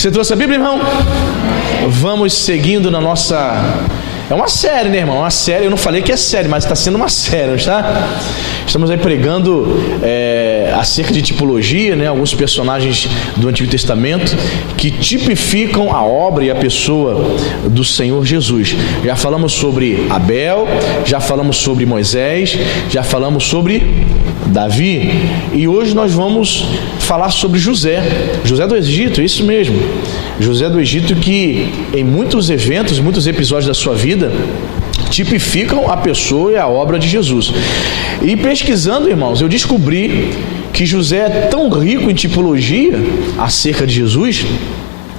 Você trouxe a Bíblia, irmão? Vamos seguindo na nossa... É uma série, né, irmão? Uma série, eu não falei que é série, mas está sendo uma série, está? Estamos aí pregando acerca de tipologia, né? Alguns personagens do Antigo Testamento que tipificam a obra e a pessoa do Senhor Jesus. Já falamos sobre Abel, já falamos sobre Moisés, já falamos sobre Davi, e hoje nós vamos falar sobre José do Egito, é isso mesmo. José do Egito, que em muitos eventos, muitos episódios da sua vida tipificam a pessoa e a obra de Jesus. E pesquisando, irmãos, eu descobri que José é tão rico em tipologia acerca de Jesus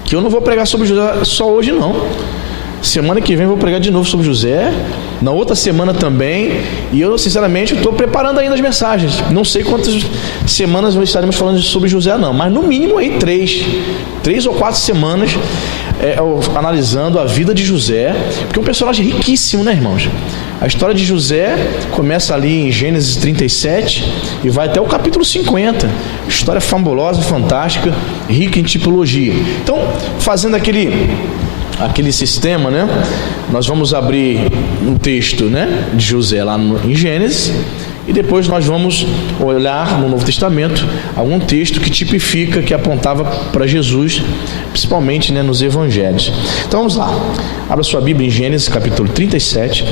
que eu não vou pregar sobre José só hoje, não. Semana que vem eu vou pregar de novo sobre José, na outra semana também, e eu sinceramente estou preparando ainda as mensagens. Não sei quantas semanas nós estaremos falando sobre José, não, mas no mínimo aí 3 ou 4 semanas analisando a vida de José, porque é um personagem riquíssimo, né, irmãos? A história de José começa ali em Gênesis 37 e vai até o capítulo 50. História fabulosa, fantástica, rica em tipologia. Então, fazendo aquele sistema, né? Nós vamos abrir um texto, né, de José lá em Gênesis, e depois nós vamos olhar no Novo Testamento algum texto que tipifica, que apontava para Jesus, principalmente, né, nos Evangelhos. Então vamos lá, abra sua Bíblia em Gênesis capítulo 37.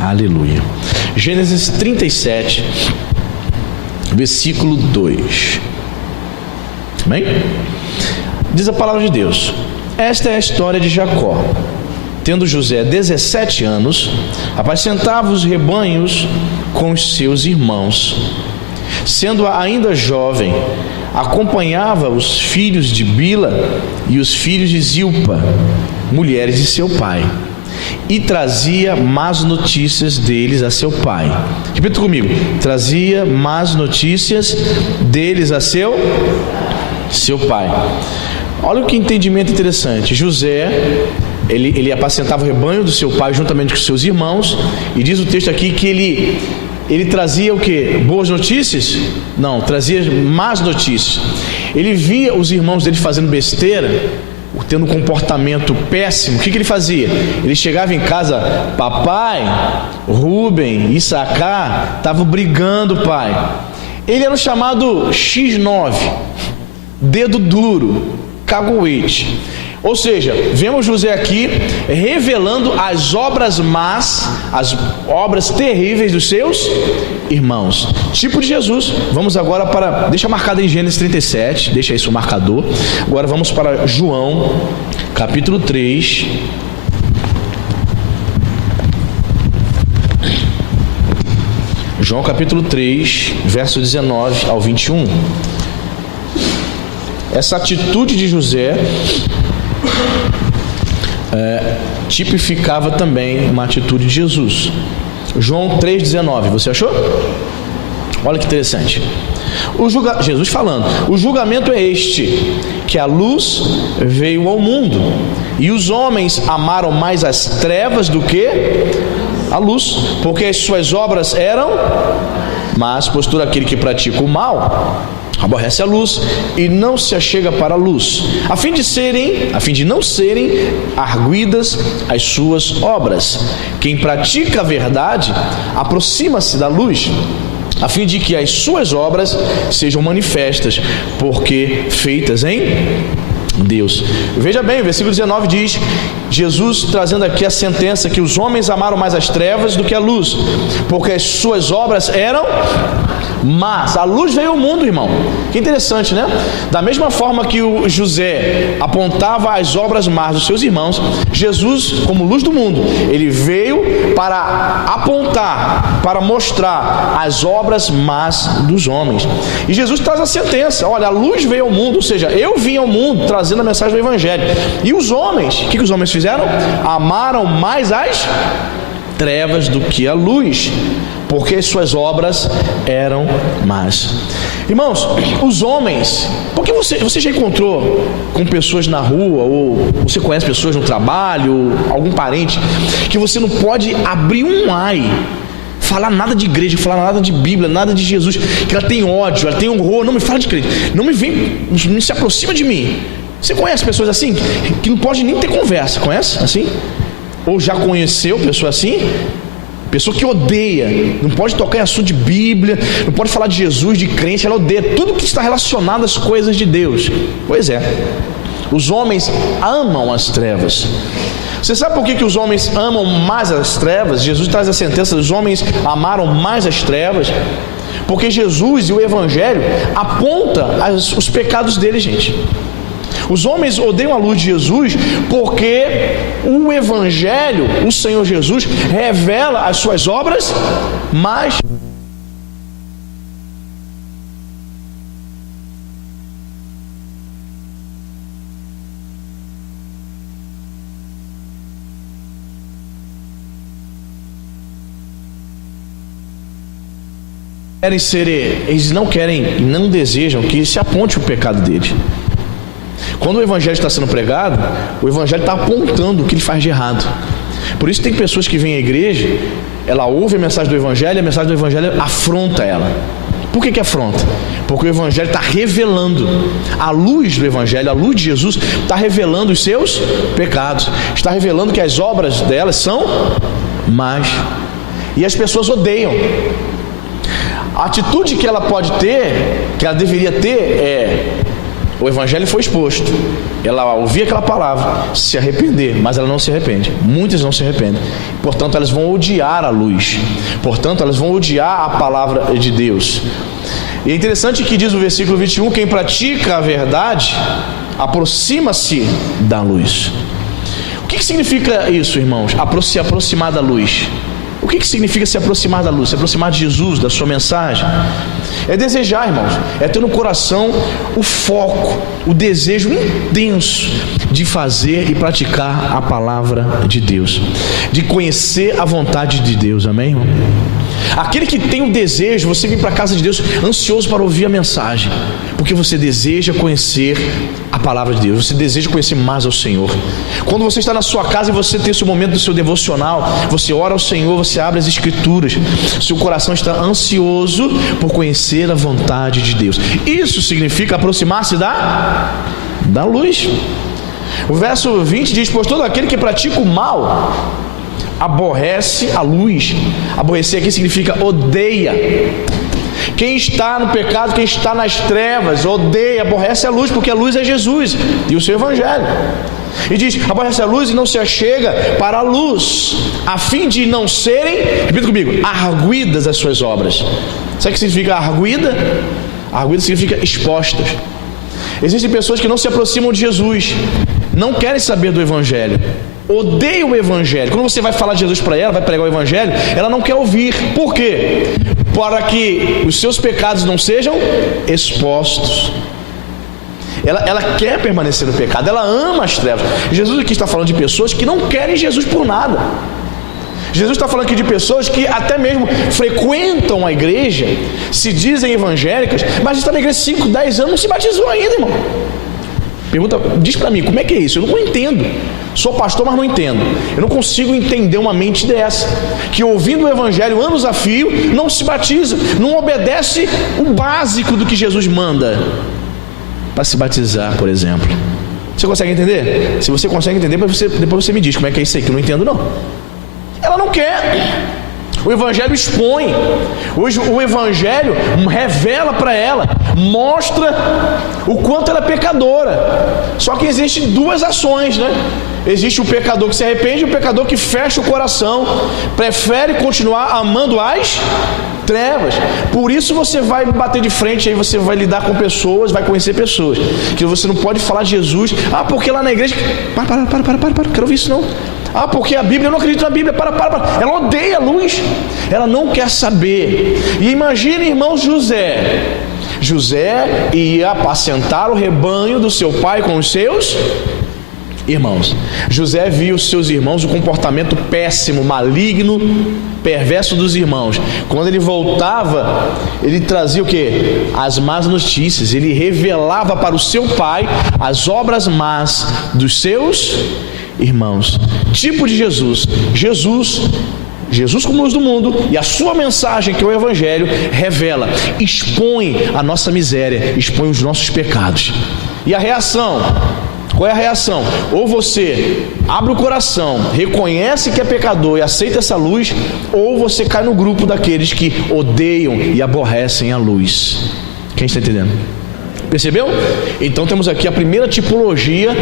Aleluia. Gênesis 37, versículo 2. Amém? Diz a palavra de Deus: esta é a história de Jacó. Tendo José 17 anos, apacentava os rebanhos com os seus irmãos. Sendo ainda jovem, acompanhava os filhos de Bila e os filhos de Zilpa, mulheres de seu pai, e trazia más notícias deles a seu pai. Repita comigo: trazia más notícias deles a seu pai. Olha que entendimento interessante. José, ele apacentava o rebanho do seu pai juntamente com seus irmãos, e diz o texto aqui que ele trazia o que? Boas notícias? Não, trazia más notícias. Ele via os irmãos dele fazendo besteira, tendo um comportamento péssimo. O que ele fazia? Ele chegava em casa: papai, Rubem, Issacar estavam brigando, pai. Ele era o chamado X9, dedo duro, caguete. Ou seja, vemos José aqui revelando as obras más, as obras terríveis dos seus irmãos. Tipo de Jesus. Vamos agora para... Deixa marcado em Gênesis 37, deixa aí seu marcador. Agora vamos para João, capítulo 3. João capítulo 3, verso 19 ao 21. Essa atitude de José tipificava também uma atitude de Jesus. João 3,19, você achou? Olha que interessante. Jesus falando: o julgamento é este, que a luz veio ao mundo, e os homens amaram mais as trevas do que a luz, porque as suas obras eram más. Pois todo aquele que pratica o mal aborrece a luz e não se achega para a luz, a fim de não serem arguidas as suas obras. Quem pratica a verdade aproxima-se da luz, a fim de que as suas obras sejam manifestas, porque feitas em Deus. Veja bem, o versículo 19 diz, Jesus trazendo aqui a sentença, que os homens amaram mais as trevas do que a luz, porque as suas obras eram más. A luz veio ao mundo, irmão. Que interessante, né? Da mesma forma que o José apontava as obras más dos seus irmãos, Jesus, como luz do mundo, ele veio para apontar, para mostrar as obras más dos homens. E Jesus traz a sentença: olha, a luz veio ao mundo, ou seja, eu vim ao mundo trazendo a mensagem do Evangelho. E os homens, o que os homens fizeram? Amaram mais as trevas do que a luz, porque as suas obras eram más. Irmãos, os homens, porque você já encontrou com pessoas na rua, ou você conhece pessoas no trabalho, ou algum parente, que você não pode abrir um ai, falar nada de igreja, falar nada de Bíblia, nada de Jesus, que ela tem ódio, ela tem horror, não me fala de crente, não se aproxima de mim. Você conhece pessoas assim, que não pode nem ter conversa, conhece assim? Ou já conheceu pessoa assim? Pessoa que odeia, não pode tocar em assunto de Bíblia, não pode falar de Jesus, de crente, ela odeia tudo que está relacionado às coisas de Deus. Pois é, os homens amam as trevas. Você sabe por que os homens amam mais as trevas? Jesus traz a sentença: os homens amaram mais as trevas, porque Jesus e o Evangelho apontam os pecados deles, gente. Os homens odeiam a luz de Jesus porque o Evangelho, o Senhor Jesus, revela as suas obras, mas eles não querem e não desejam que se aponte o pecado deles. Quando o Evangelho está sendo pregado, o Evangelho está apontando o que ele faz de errado. Por isso tem pessoas que vêm à igreja, ela ouve a mensagem do Evangelho e a mensagem do Evangelho afronta ela. Por que afronta? Porque o Evangelho está revelando, a luz do Evangelho, a luz de Jesus está revelando os seus pecados, está revelando que as obras delas são más, e as pessoas odeiam. A atitude que ela pode ter, que ela deveria ter, é: o Evangelho foi exposto, ela ouvia aquela palavra, se arrepender, mas ela não se arrepende. Muitas não se arrependem, portanto elas vão odiar a luz, portanto elas vão odiar a palavra de Deus. E é interessante que diz o versículo 21, quem pratica a verdade aproxima-se da luz. O que significa isso, irmãos? Se aproximar da luz. O que significa se aproximar da luz? Se aproximar de Jesus, da sua mensagem? É desejar, irmãos, é ter no coração o foco, o desejo intenso de fazer e praticar a palavra de Deus, de conhecer a vontade de Deus, amém, irmão? Aquele que tem o desejo, você vem para a casa de Deus ansioso para ouvir a mensagem, porque você deseja conhecer a palavra de Deus, você deseja conhecer mais ao Senhor. Quando você está na sua casa e você tem esse momento do seu devocional, você ora ao Senhor, você abre as Escrituras, seu coração está ansioso por conhecer a vontade de Deus. Isso significa aproximar-se da luz. O verso 20 diz: pois todo aquele que pratica o mal aborrece a luz. Aborrecer aqui significa odeia. Quem está no pecado, quem está nas trevas, odeia, aborrece a luz, porque a luz é Jesus e o seu Evangelho. E diz: aborrece a luz e não se achega para a luz, a fim de não serem, repita comigo, arguidas as suas obras. Sabe o que significa arguida? Arguida significa expostas. Existem pessoas que não se aproximam de Jesus, não querem saber do Evangelho, odeiam o Evangelho. Quando você vai falar de Jesus para ela, vai pregar o Evangelho, ela não quer ouvir. Por quê? Para que os seus pecados não sejam expostos. Ela quer permanecer no pecado, ela ama as trevas. Jesus aqui está falando de pessoas que não querem Jesus por nada. Jesus está falando aqui de pessoas que até mesmo frequentam a igreja, se dizem evangélicas, mas estão na igreja 5, 10 anos, não se batizou ainda, irmão. Pergunta, diz para mim, como é que é isso? Eu não entendo. Sou pastor, mas não entendo. Eu não consigo entender uma mente dessa, que ouvindo o Evangelho anos a fio, não se batiza, não obedece o básico do que Jesus manda para se batizar, por exemplo. Você consegue entender? Se você consegue entender, depois você me diz como é que é isso aí, que eu não entendo não. Ela não quer. O Evangelho expõe, o Evangelho revela para ela, mostra o quanto ela é pecadora. Só que existem duas ações, né? Existe o pecador que se arrepende e o pecador que fecha o coração, prefere continuar amando as trevas. Por isso você vai bater de frente, aí você vai lidar com pessoas, vai conhecer pessoas, que você não pode falar de Jesus, porque lá na igreja, para, quero ouvir isso não. Porque a Bíblia, eu não acredito na Bíblia, para. Ela odeia a luz, ela não quer saber. E imagine, irmão, José ia apacentar o rebanho do seu pai com os seus irmãos. José viu seus irmãos, o comportamento péssimo, maligno, perverso dos irmãos. Quando ele voltava, ele trazia o quê? As más notícias. Ele revelava para o seu pai as obras más dos seus irmãos. Tipo de Jesus. Jesus como luz do mundo, e a sua mensagem, que é o Evangelho, revela, expõe a nossa miséria, expõe os nossos pecados. E a reação? Qual é a reação? Ou você abre o coração, reconhece que é pecador e aceita essa luz, ou você cai no grupo daqueles que odeiam e aborrecem a luz. Quem está entendendo? Percebeu? Então temos aqui a primeira tipologia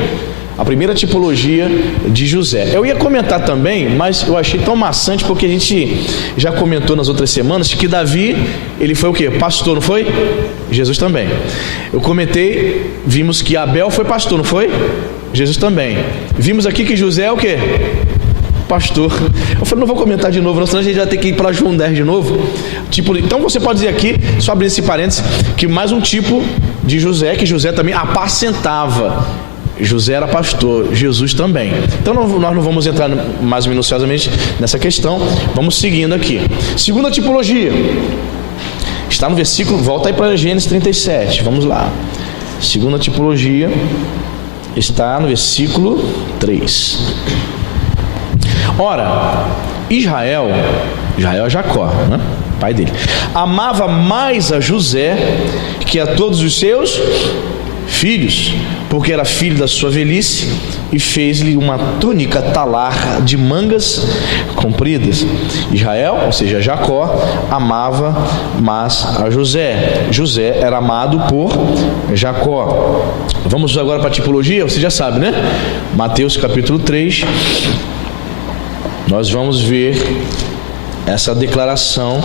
de José. Eu ia comentar também, mas eu achei tão maçante, porque a gente já comentou nas outras semanas que Davi, ele foi o quê? Pastor, não foi? Jesus também. Eu comentei, vimos que Abel foi pastor, não foi? Jesus também. Vimos aqui que José é o quê? Pastor. Eu falei, não vou comentar de novo, senão a gente vai ter que ir para João 10 de novo. Então você pode dizer aqui, só abrindo esse parênteses, que mais um tipo de José, que José também apacentava. José era pastor, Jesus também. Então nós não vamos entrar mais minuciosamente nessa questão. Vamos seguindo aqui. Segunda tipologia está no versículo, volta aí para Gênesis 37. Vamos lá. Segunda tipologia está no versículo 3. Ora, Israel é Jacó, né? Pai dele, amava mais a José que a todos os seus filhos, porque era filho da sua velhice, e fez-lhe uma túnica talar de mangas compridas. Israel, ou seja, Jacó, amava mais a José. José era amado por Jacó. Vamos agora para a tipologia, você já sabe, né? Mateus capítulo 3. Nós vamos ver essa declaração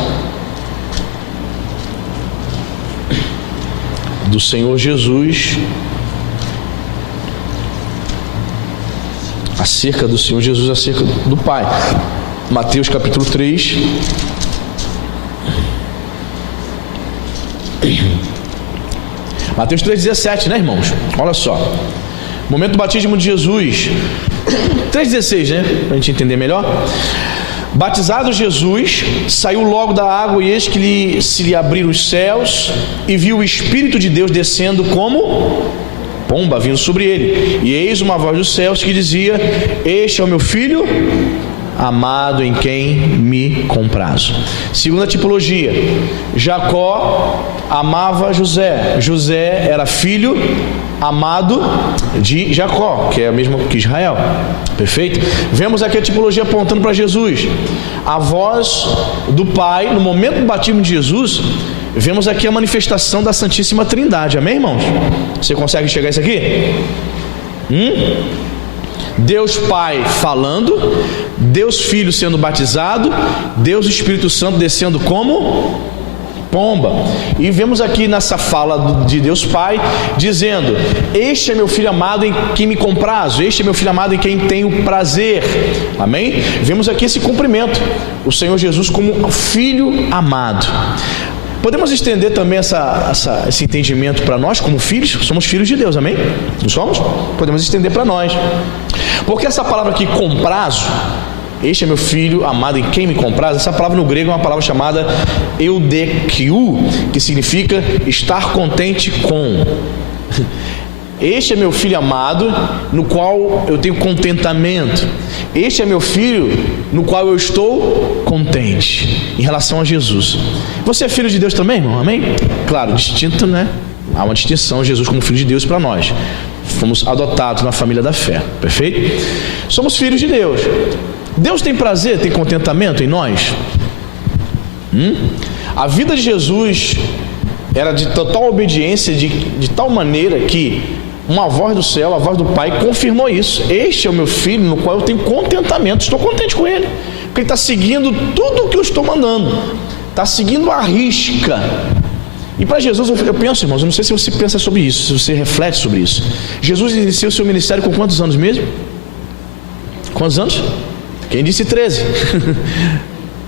do Senhor Jesus acerca do Senhor Jesus, acerca do Pai. Mateus capítulo 3. Mateus 3,17, né, irmãos? Olha só. Momento do batismo de Jesus. 3,16, né? Para a gente entender melhor. Batizado Jesus, saiu logo da água, e eis que se lhe abriram os céus, e viu o Espírito de Deus descendo como pomba vindo sobre ele. E eis uma voz dos céus que dizia: este é o meu filho amado, em quem me comprazo. Segunda tipologia: Jacó amava José. José era filho amado de Jacó, que é o mesmo que Israel. Perfeito? Vemos aqui a tipologia apontando para Jesus. A voz do Pai, no momento do batismo de Jesus, vemos aqui a manifestação da Santíssima Trindade. Amém, irmãos? Você consegue enxergar isso aqui? Deus Pai falando, Deus Filho sendo batizado, Deus Espírito Santo descendo como pomba. E vemos aqui nessa fala de Deus Pai dizendo: este é meu filho amado em quem me comprazo, este é meu filho amado em quem tenho prazer. Amém? Vemos aqui esse cumprimento, o Senhor Jesus como filho amado. Podemos estender também esse entendimento para nós como filhos? Somos filhos de Deus, amém? Não somos? Podemos estender para nós, porque essa palavra aqui, comprazo, este é meu filho amado em quem me compraz, essa palavra no grego é uma palavra chamada eudekiu, que significa estar contente com. Este é meu filho amado, no qual eu tenho contentamento. Este é meu filho, no qual eu estou contente. Em relação a Jesus. Você é filho de Deus também, irmão? Amém? Claro, distinto, né? Há uma distinção, Jesus como filho de Deus para nós. Fomos adotados na família da fé. Perfeito? Somos filhos de Deus. Deus tem prazer, tem contentamento em nós? A vida de Jesus era de total obediência, de tal maneira que uma voz do céu, a voz do Pai, confirmou isso. Este é o meu filho no qual eu tenho contentamento. Estou contente com ele, porque ele está seguindo tudo o que eu estou mandando, está seguindo a risca. E para Jesus, eu penso, irmãos, eu não sei se você pensa sobre isso, se você reflete sobre isso. Jesus iniciou o seu ministério com quantos anos mesmo? Quantos anos? Quem disse 13?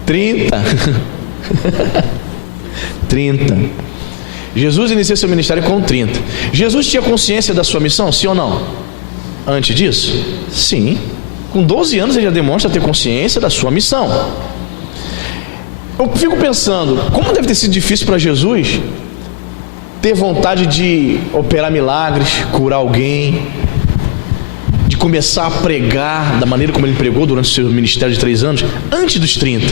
30. 30. Jesus iniciou seu ministério com 30. Jesus tinha consciência da sua missão, sim ou não? antes disso? Sim. Com 12 anos ele já demonstra ter consciência da sua missão. Eu fico pensando, como deve ter sido difícil para Jesus ter vontade de operar milagres, curar alguém, de começar a pregar da maneira como ele pregou durante o seu ministério de 3 anos, antes dos 30.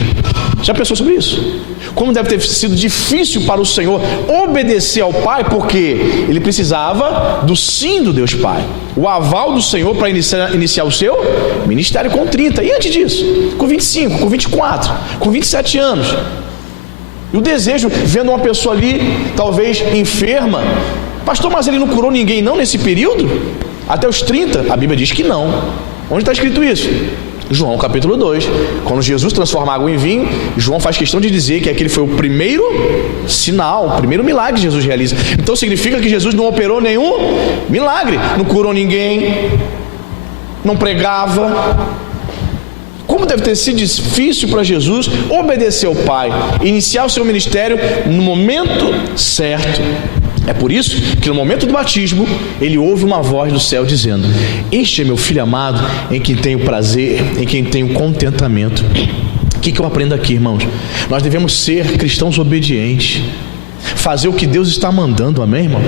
Já pensou sobre isso? Como deve ter sido difícil para o Senhor obedecer ao Pai, porque ele precisava do sim do Deus Pai, o aval do Senhor para iniciar o seu ministério com 30, e antes disso, com 25, com 24, com 27 anos. E o desejo, vendo uma pessoa ali, talvez enferma, pastor, mas ele não curou ninguém não nesse período? Até os 30? A Bíblia diz que não. Onde está escrito isso? João capítulo 2, quando Jesus transforma água em vinho, João faz questão de dizer que aquele foi o primeiro sinal, o primeiro milagre que Jesus realiza. Então significa que Jesus não operou nenhum milagre, não curou ninguém, não pregava. Como deve ter sido difícil para Jesus obedecer ao Pai, iniciar o seu ministério no momento certo. É por isso que no momento do batismo ele ouve uma voz do céu dizendo: este é meu filho amado, em quem tenho prazer, em quem tenho contentamento. O que eu aprendo aqui, irmãos? Nós devemos ser cristãos obedientes, fazer o que Deus está mandando, amém, irmão?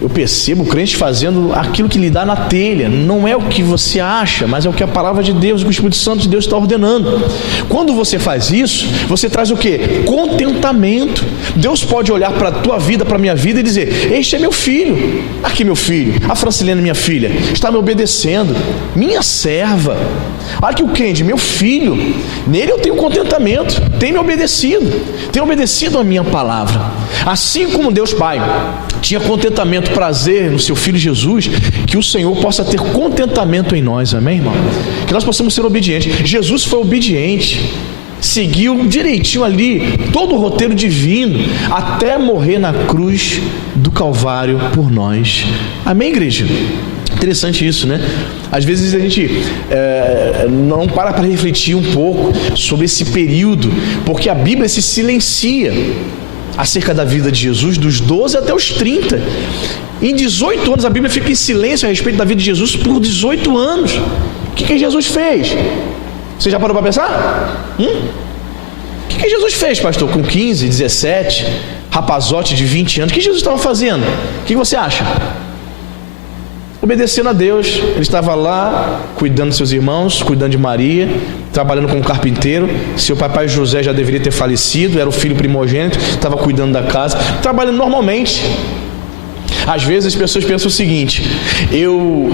Eu percebo o crente fazendo aquilo que lhe dá na telha. Não é o que você acha, mas é o que a palavra de Deus, o que o Espírito Santo de Deus está ordenando. Quando você faz isso, você traz o quê? Contentamento. Deus pode olhar para a tua vida, para a minha vida e dizer: este é meu filho, aqui meu filho, a Francilene, minha filha, está me obedecendo, minha serva. Olha que o Kendi, meu filho, nele eu tenho contentamento, tem me obedecido a minha palavra. Assim como Deus Pai tinha contentamento, prazer no seu Filho Jesus, que o Senhor possa ter contentamento em nós, amém, irmão? Que nós possamos ser obedientes. Jesus foi obediente, seguiu direitinho ali todo o roteiro divino, até morrer na cruz do Calvário por nós, amém, igreja? Interessante isso, né? Às vezes a gente não para refletir um pouco sobre esse período, porque a Bíblia se silencia acerca da vida de Jesus dos 12 até os 30. Em 18 anos a Bíblia fica em silêncio a respeito da vida de Jesus por 18 anos. O que Jesus fez? Você já parou para pensar? O que Jesus fez, pastor, com 15, 17, rapazote de 20 anos? O que Jesus estava fazendo? O que você acha? Obedecendo a Deus. Ele estava lá cuidando de seus irmãos, cuidando de Maria, trabalhando como carpinteiro. Seu papai José já deveria ter falecido, era o filho primogênito, estava cuidando da casa, trabalhando normalmente. Às vezes as pessoas pensam o seguinte: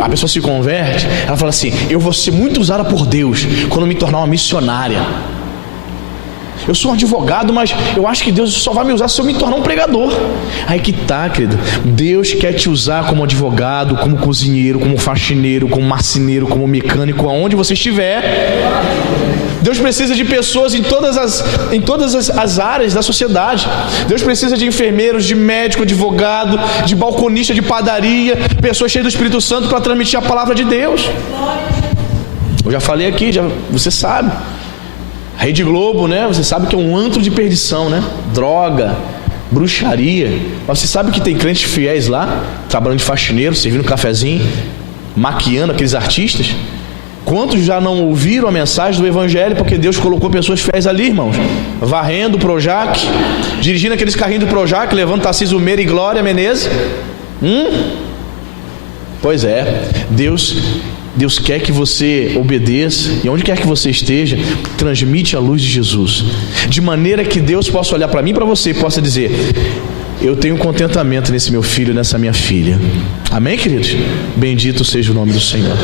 a pessoa se converte, ela fala assim: eu vou ser muito usada por Deus quando me tornar uma missionária. Eu sou um advogado, mas eu acho que Deus só vai me usar se eu me tornar um pregador. Aí que tá, querido. Deus quer te usar como advogado, como cozinheiro, como faxineiro, como marceneiro, como mecânico, aonde você estiver. Deus precisa de pessoas em todas as áreas da sociedade. Deus precisa de enfermeiros, de médico, advogado, de balconista, de padaria, pessoas cheias do Espírito Santo para transmitir a palavra de Deus. Eu já falei aqui, você sabe. Rede Globo, né? Você sabe que é um antro de perdição, né? Droga, bruxaria. Mas você sabe que tem crentes fiéis lá, trabalhando de faxineiro, servindo cafezinho, maquiando aqueles artistas? Quantos já não ouviram a mensagem do Evangelho porque Deus colocou pessoas fiéis ali, irmãos? Varrendo o Projac, dirigindo aqueles carrinhos do Projac, levando Tarcísio Meira e Glória Menezes. Pois é, Deus quer que você obedeça, e onde quer que você esteja, transmite a luz de Jesus, de maneira que Deus possa olhar para mim e para você e possa dizer: eu tenho contentamento nesse meu filho, nessa minha filha. Amém, queridos? Bendito seja o nome do Senhor.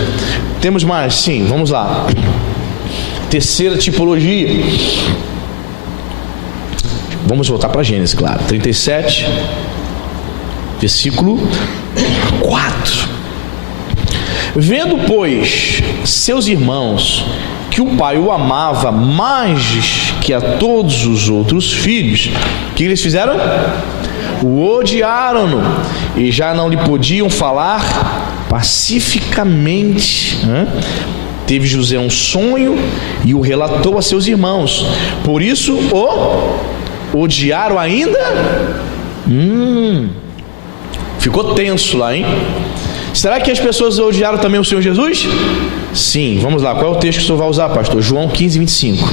Temos mais? Sim, vamos lá. Terceira tipologia. Vamos voltar para Gênesis, claro. 37, versículo 4. Vendo, pois, seus irmãos que o pai o amava mais que a todos os outros filhos, o que eles fizeram? O odiaram-no e já não lhe podiam falar pacificamente. Teve José um sonho e o relatou a seus irmãos, por isso o odiaram ainda. Ficou tenso lá, hein? Será que as pessoas odiaram também o Senhor Jesus? Sim, vamos lá, qual é o texto que o senhor vai usar, pastor? João 15, 25.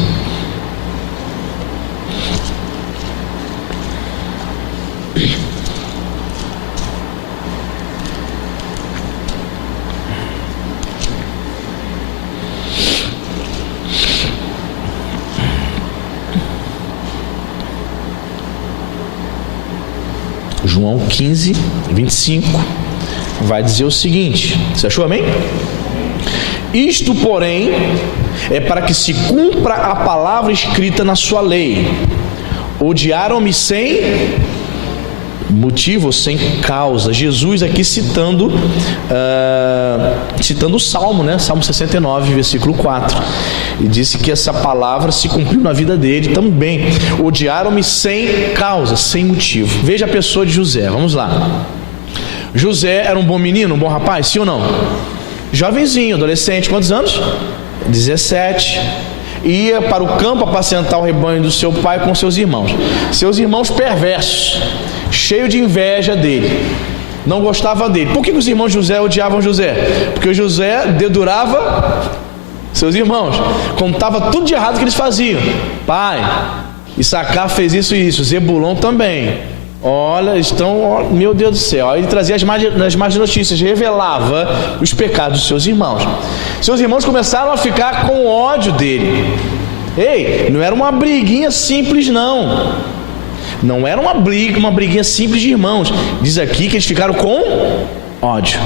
João 15, 25, vai dizer o seguinte, você achou, amém? Isto, porém, é para que se cumpra a palavra escrita na sua lei. Odiaram-me sem motivo, sem causa. Jesus aqui citando o Salmo, né? Salmo 69, versículo 4. E disse que essa palavra se cumpriu na vida dele também. Odiaram-me sem causa, sem motivo. Veja a pessoa de José, vamos lá. José era um bom menino, um bom rapaz, sim ou não? Jovenzinho, adolescente, quantos anos? 17. Ia para o campo apacentar o rebanho do seu pai com seus irmãos. Seus irmãos perversos, cheios de inveja dele, não gostava dele. Por que os irmãos de José odiavam José? Porque José dedurava seus irmãos, contava tudo de errado que eles faziam. Pai, Issacar fez isso e isso, Zebulon também. Olha, estão, meu Deus do céu. Ele trazia as más notícias, revelava os pecados dos seus irmãos. Seus irmãos começaram a ficar com ódio dele. Ei, não era uma briguinha simples, não. Não era uma briguinha simples de irmãos. Diz aqui que eles ficaram com ódio.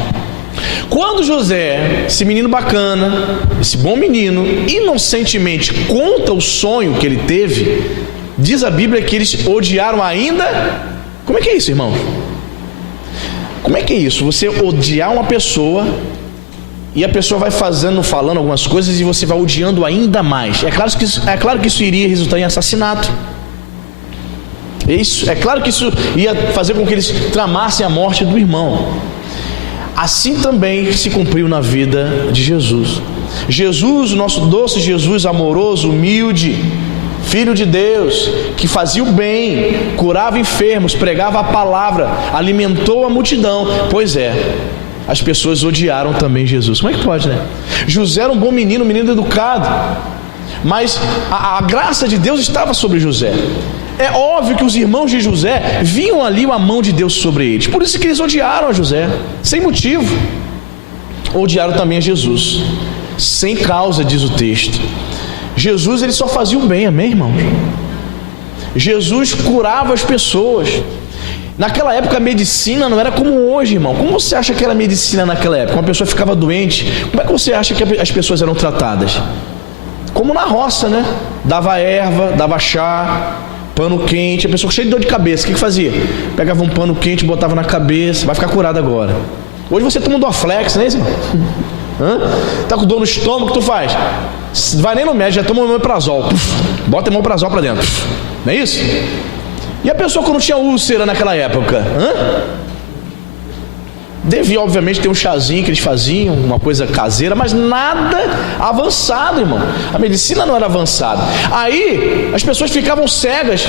Quando José, esse menino bacana, esse bom menino, inocentemente conta o sonho que ele teve, diz a Bíblia que eles odiaram ainda. Como é que é isso, irmão? Como é que é isso? Você odiar uma pessoa e a pessoa vai falando algumas coisas e você vai odiando ainda mais. É claro que isso iria resultar em assassinato. É claro que isso ia fazer com que eles tramassem a morte do irmão. Assim também se cumpriu na vida de Jesus. Jesus, o nosso doce Jesus, amoroso, humilde, Filho de Deus, que fazia o bem, curava enfermos, pregava a palavra, alimentou a multidão. Pois é, as pessoas odiaram também Jesus. Como é que pode, né? José era um bom menino, um menino educado, mas a graça de Deus estava sobre José. É óbvio que os irmãos de José viam ali a mão de Deus sobre eles. Por isso que eles odiaram a José, sem motivo. Odiaram também a Jesus, sem causa, diz o texto. Jesus, ele só fazia o bem, amém, irmãos? Jesus curava as pessoas. Naquela época a medicina não era como hoje, irmão. Como você acha que era a medicina naquela época? Uma pessoa ficava doente, como é que você acha que as pessoas eram tratadas? Como na roça, né? Dava erva, dava chá, pano quente, a pessoa cheia de dor de cabeça, o que fazia? Pegava um pano quente, botava na cabeça, vai ficar curado agora. Hoje você toma um Dorflex, não é isso, irmão? Tá com dor no estômago, o que tu faz? Vai nem no médico, já toma um omeprazol, bota um omeprazol pra dentro, não é isso? E a pessoa que não tinha úlcera naquela época? Devia obviamente ter um chazinho que eles faziam, uma coisa caseira, mas nada avançado, irmão. A medicina não era avançada. Aí as pessoas ficavam cegas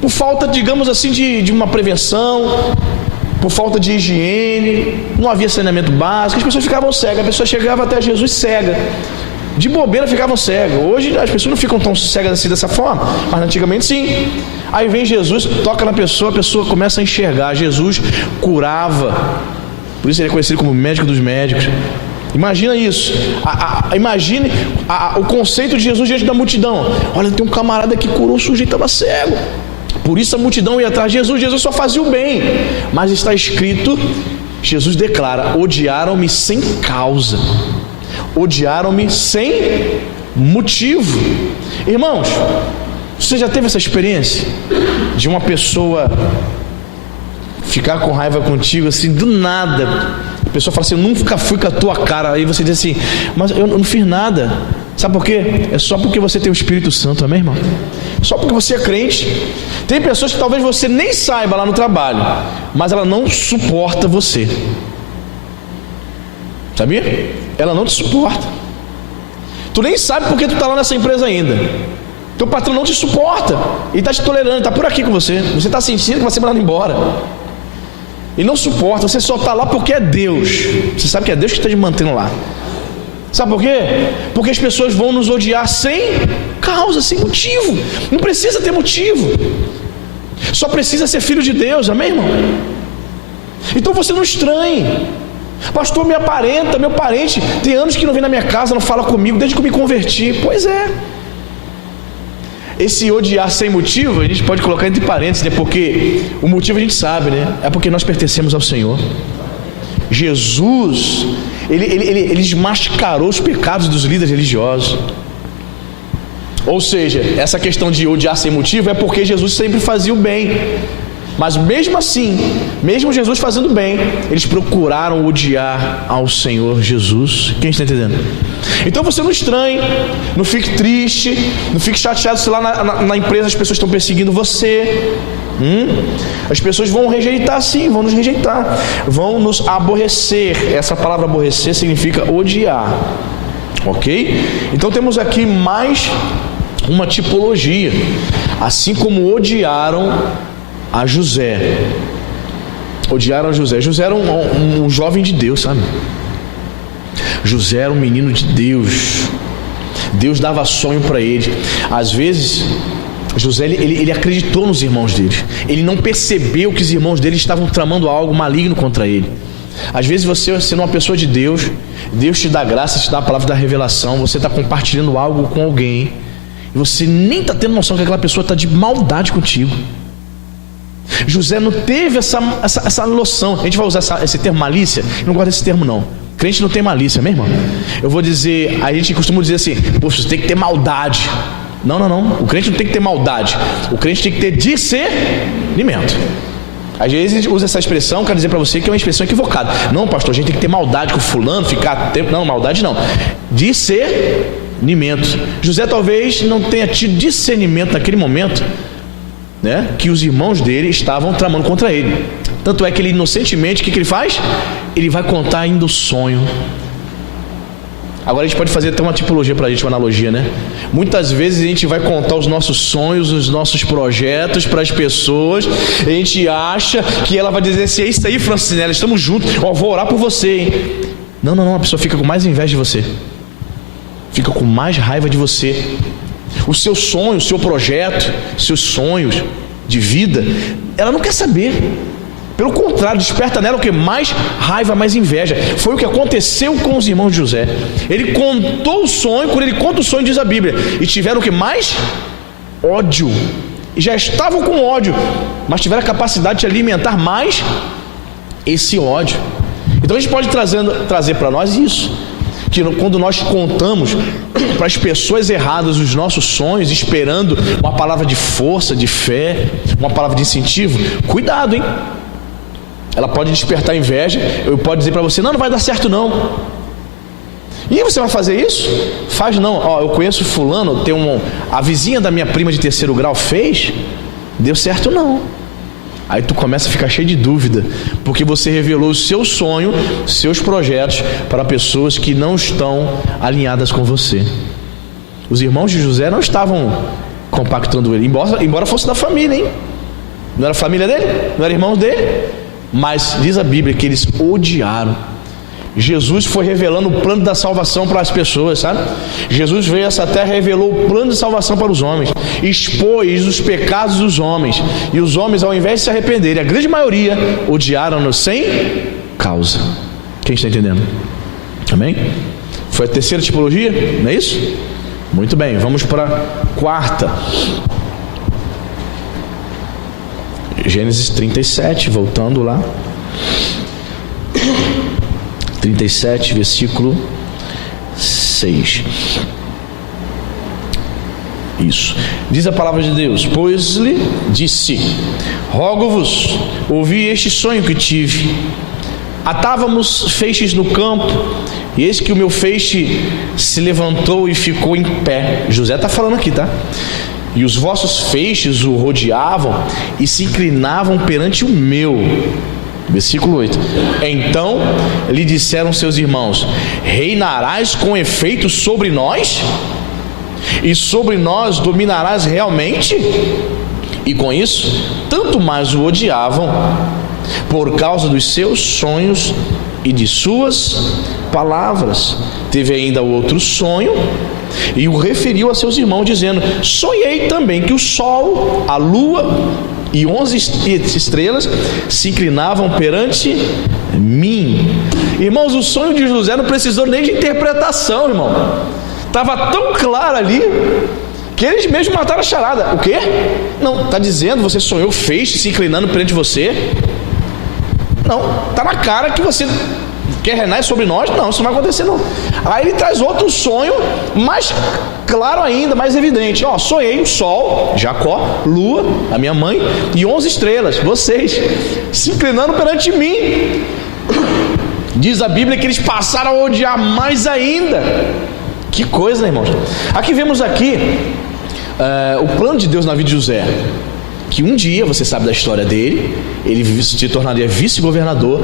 por falta, digamos assim, de uma prevenção, por falta de higiene, não havia saneamento básico, as pessoas ficavam cegas, a pessoa chegava até Jesus cega, de bobeira ficavam cegas. Hoje as pessoas não ficam tão cegas assim dessa forma, mas antigamente sim. Aí vem Jesus, toca na pessoa, a pessoa começa a enxergar. Jesus curava, por isso ele é conhecido como médico dos médicos. Imagina isso, imagine o conceito de Jesus diante da multidão. Olha, tem um camarada que curou, o sujeito estava cego. Por isso a multidão ia atrás de Jesus. Jesus só fazia o bem. Mas está escrito, Jesus declara: odiaram-me sem causa, odiaram-me sem motivo. Irmãos, você já teve essa experiência de uma pessoa ficar com raiva contigo assim do nada? A pessoa fala assim: eu nunca fui com a tua cara. Aí você diz assim: mas eu não fiz nada. Sabe por quê? É só porque você tem o Espírito Santo, amém, irmão? Só porque você é crente. Tem pessoas que talvez você nem saiba lá no trabalho, mas ela não suporta você. Sabia? Ela não te suporta. Tu nem sabe porque tu está lá nessa empresa ainda. Teu patrão não te suporta. Ele está te tolerando, está por aqui com você. Você está sentindo que vai ser mandado embora. e não suporta. Você só está lá porque é Deus. Você sabe que é Deus que está te mantendo lá. Sabe por quê? Porque as pessoas vão nos odiar sem causa, sem motivo. Não precisa ter motivo. Só precisa ser filho de Deus, amém, irmão? Então você não estranhe. Pastor, me aparenta, meu parente tem anos que não vem na minha casa, não fala comigo desde que eu me converti. Pois é. Esse odiar sem motivo, a gente pode colocar entre parênteses, né? Porque o motivo a gente sabe, né? É porque nós pertencemos ao Senhor. Jesus, ele desmascarou os pecados dos líderes religiosos. Ou seja, essa questão de odiar sem motivo é porque Jesus sempre fazia o bem. Mas mesmo assim, mesmo Jesus fazendo bem, eles procuraram odiar ao Senhor Jesus. Quem está entendendo? Então você não estranhe, não fique triste, não fique chateado se lá na empresa as pessoas estão perseguindo você. As pessoas vão rejeitar, sim, vão nos rejeitar, vão nos aborrecer. Essa palavra aborrecer significa odiar, ok? Então temos aqui mais uma tipologia. Assim como odiaram a José. Odiaram a José. José era um jovem de Deus, sabe? José era um menino de Deus. Deus dava sonho para ele. Às vezes José ele acreditou nos irmãos dele. Ele não percebeu que os irmãos dele estavam tramando algo maligno contra ele. Às vezes você, sendo uma pessoa de Deus, Deus te dá graça, te dá a palavra da revelação. Você está compartilhando algo com alguém e você nem está tendo noção que aquela pessoa está de maldade contigo. José não teve essa noção. A gente vai usar esse termo malícia. Eu não gosto desse termo, não. Crente não tem malícia, meu irmão. Eu vou dizer, a gente costuma dizer assim: poxa, você tem que ter maldade. Não. O crente não tem que ter maldade. O crente tem que ter discernimento. Às vezes a gente usa essa expressão, quero dizer para você que é uma expressão equivocada. Não, pastor, a gente tem que ter maldade com fulano, ficar tempo. Não, maldade não. Discernimento. José talvez não tenha tido discernimento naquele momento, né, que os irmãos dele estavam tramando contra ele. Tanto é que ele inocentemente, o que ele faz? Ele vai contar ainda o sonho. Agora a gente pode fazer até uma tipologia para a gente, uma analogia, né? Muitas vezes a gente vai contar os nossos sonhos, os nossos projetos para as pessoas. A gente acha que ela vai dizer assim: é isso aí, Francinela, estamos juntos, vou orar por você, hein? Não, a pessoa fica com mais inveja de você, fica com mais raiva de você. O seu sonho, o seu projeto, seus sonhos de vida, ela não quer saber. Pelo contrário, desperta nela o que? Mais raiva, mais inveja. Foi o que aconteceu com os irmãos de José. Ele contou o sonho, quando ele conta o sonho, diz a Bíblia, e tiveram o que? Mais ódio. E já estavam com ódio, mas tiveram a capacidade de alimentar mais esse ódio. Então a gente pode trazer para nós isso, que quando nós contamos para as pessoas erradas os nossos sonhos, esperando uma palavra de força, de fé, uma palavra de incentivo, cuidado, hein? Ela pode despertar inveja. Eu posso dizer para você: não vai dar certo não. E você vai fazer isso? Faz não. Eu conheço fulano, a vizinha da minha prima de 3º grau fez, deu certo não. Aí tu começa a ficar cheio de dúvida, porque você revelou o seu sonho, seus projetos para pessoas que não estão alinhadas com você. Os irmãos de José não estavam compactando ele, embora fosse da família, hein? Não era família dele? Não era irmão dele? Mas diz a Bíblia que eles odiaram. Jesus foi revelando o plano da salvação para as pessoas, sabe? Jesus veio a essa terra e revelou o plano de salvação para os homens, expôs os pecados dos homens, e os homens, ao invés de se arrependerem, a grande maioria odiaram-no sem causa. Quem está entendendo? Amém? Foi a terceira tipologia, não é isso? Muito bem, vamos para a quarta. Gênesis 37, voltando lá. 37, versículo 6. Isso. Diz a palavra de Deus: pois lhe disse: rogo-vos, ouvi este sonho que tive. Atávamos feixes no campo, e eis que o meu feixe se levantou e ficou em pé. José está falando aqui, tá? E os vossos feixes o rodeavam e se inclinavam perante o meu. Versículo 8. Então lhe disseram seus irmãos: reinarás com efeito sobre nós? E sobre nós dominarás realmente? E com isso, tanto mais o odiavam, por causa dos seus sonhos e de suas palavras. Teve ainda outro sonho e o referiu a seus irmãos, dizendo: sonhei também que o sol, a lua e 11 estrelas se inclinavam perante mim. Irmãos, o sonho de José não precisou nem de interpretação, irmão. Estava tão claro ali que eles mesmos mataram a charada. O quê? Não, está dizendo, você sonhou feixe se inclinando perante você? Não, está na cara que você quer reinar sobre nós? Não, isso não vai acontecer não. Aí ele traz outro sonho, mais claro ainda, mais evidente. Ó, sonhei o sol, Jacó, lua, a minha mãe, e 11 estrelas, vocês, se inclinando perante mim. Diz a Bíblia que eles passaram a odiar mais ainda. Que coisa, né, irmãos? Aqui vemos o plano de Deus na vida de José, que um dia, você sabe da história dele, ele se tornaria vice-governador,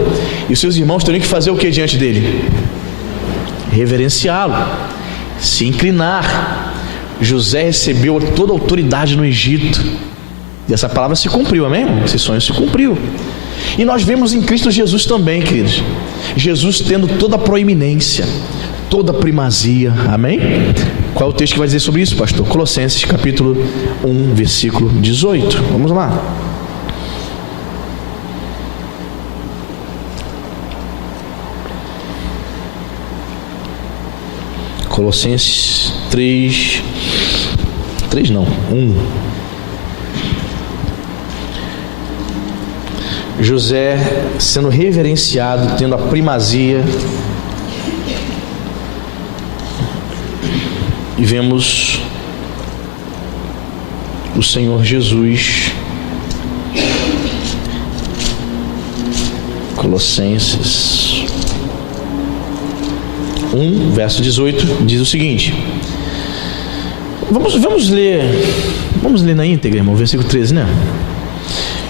e os seus irmãos teriam que fazer o que diante dele? Reverenciá-lo, se inclinar. José recebeu toda a autoridade no Egito, e essa palavra se cumpriu, amém, irmão? Esse sonho se cumpriu. E nós vemos em Cristo Jesus também, queridos, Jesus tendo toda a proeminência, toda a primazia, amém? Qual é o texto que vai dizer sobre isso, pastor? Colossenses capítulo 1, versículo 18. Vamos lá. Colossenses 1. José sendo reverenciado, tendo a primazia. E vemos o Senhor Jesus. Colossenses 1, verso 18, diz o seguinte. Vamos ler na íntegra, irmão, versículo 13, né?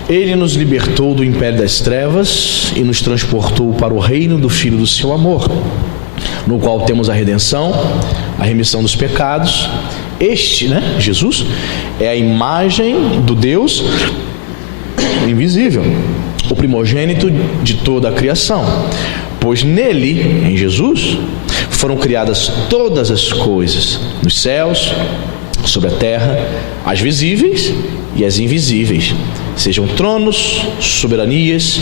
Ele nos libertou do império das trevas e nos transportou para o reino do Filho do seu amor, no qual temos a redenção, a remissão dos pecados. Este, né, Jesus, é a imagem do Deus invisível, o primogênito de toda a criação, pois nele, em Jesus, foram criadas todas as coisas, nos céus, sobre a terra, as visíveis e as invisíveis, sejam tronos, soberanias,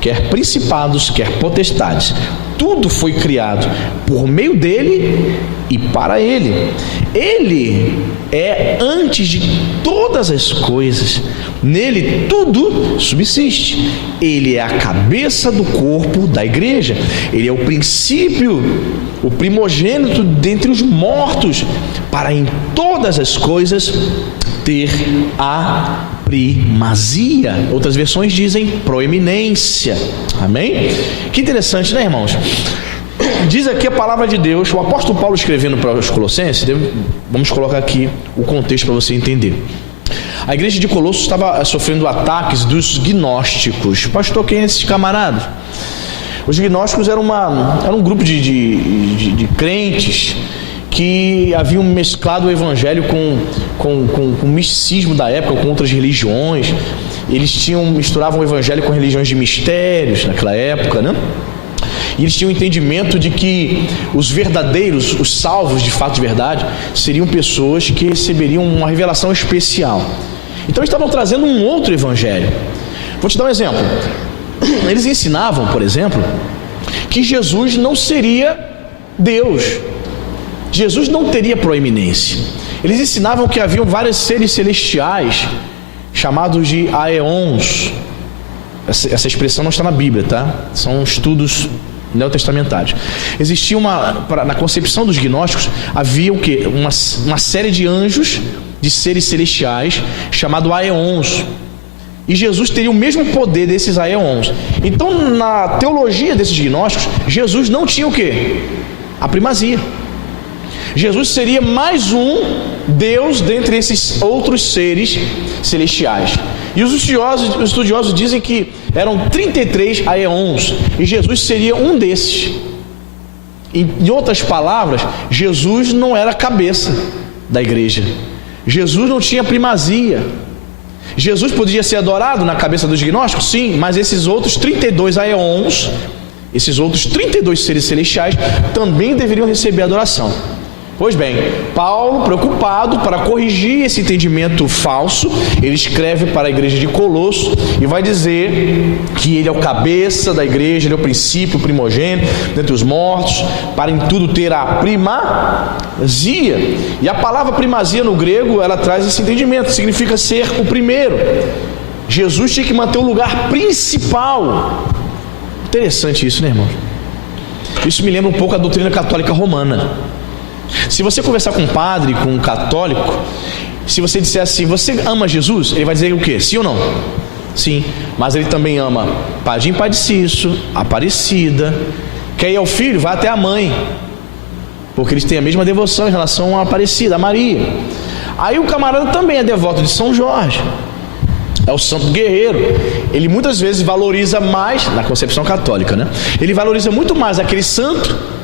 quer principados, quer potestades. Tudo foi criado por meio dele e para ele. Ele é antes de todas as coisas. Nele tudo subsiste. Ele é a cabeça do corpo da igreja. Ele é o princípio, o primogênito dentre os mortos, para em todas as coisas ter a primazia. Outras versões dizem proeminência. Amém? Que interessante, né, irmãos? Diz aqui a palavra de Deus, o apóstolo Paulo escrevendo para os Colossenses. Vamos colocar aqui o contexto para você entender. A igreja de Colossos estava sofrendo ataques dos gnósticos. Pastor, quem é esses camaradas? Os gnósticos eram um grupo de crentes que haviam mesclado o evangelho com o misticismo da época, com outras religiões. Eles misturavam o evangelho com religiões de mistérios naquela época, né? E eles tinham o entendimento de que os verdadeiros, os salvos de fato de verdade, seriam pessoas que receberiam uma revelação especial. Então eles estavam trazendo um outro evangelho. Vou te dar um exemplo. Eles ensinavam, por exemplo, que Jesus não seria Deus. Jesus não teria proeminência. Eles ensinavam que haviam vários seres celestiais chamados de aeons. Essa expressão não está na Bíblia, tá? São estudos neotestamentários. Existia na concepção dos gnósticos, havia o quê? Uma série de anjos, de seres celestiais, chamado aeons. E Jesus teria o mesmo poder desses aeons. Então, na teologia desses gnósticos, Jesus não tinha o quê? A primazia. Jesus seria mais um Deus dentre esses outros seres celestiais. E os estudiosos dizem que eram 33 aeons, e Jesus seria um desses. Em outras palavras, Jesus não era a cabeça da igreja. Jesus não tinha primazia. Jesus podia ser adorado na cabeça dos gnósticos? Sim, mas esses outros 32 aeons, esses outros 32 seres celestiais também deveriam receber adoração. Pois bem, Paulo, preocupado para corrigir esse entendimento falso, ele escreve para a igreja de Colosso e vai dizer que ele é o cabeça da igreja, ele é o princípio, o primogênito dentre os mortos, para em tudo ter a primazia. E a palavra primazia no grego, ela traz esse entendimento, significa ser o primeiro. Jesus tinha que manter o lugar principal. Interessante isso, né, irmão? Isso me lembra um pouco a doutrina católica romana. Se você conversar com um padre, com um católico, se você disser assim, você ama Jesus? Ele vai dizer o quê? Sim ou não? Sim, mas ele também ama Padim Padeciço, Aparecida. Quer ir ao filho? Vai até a mãe, porque eles têm a mesma devoção em relação a Aparecida, a Maria. Aí o camarada também é devoto de São Jorge, é o santo guerreiro. Ele muitas vezes valoriza mais, na concepção católica, né? Ele valoriza muito mais aquele santo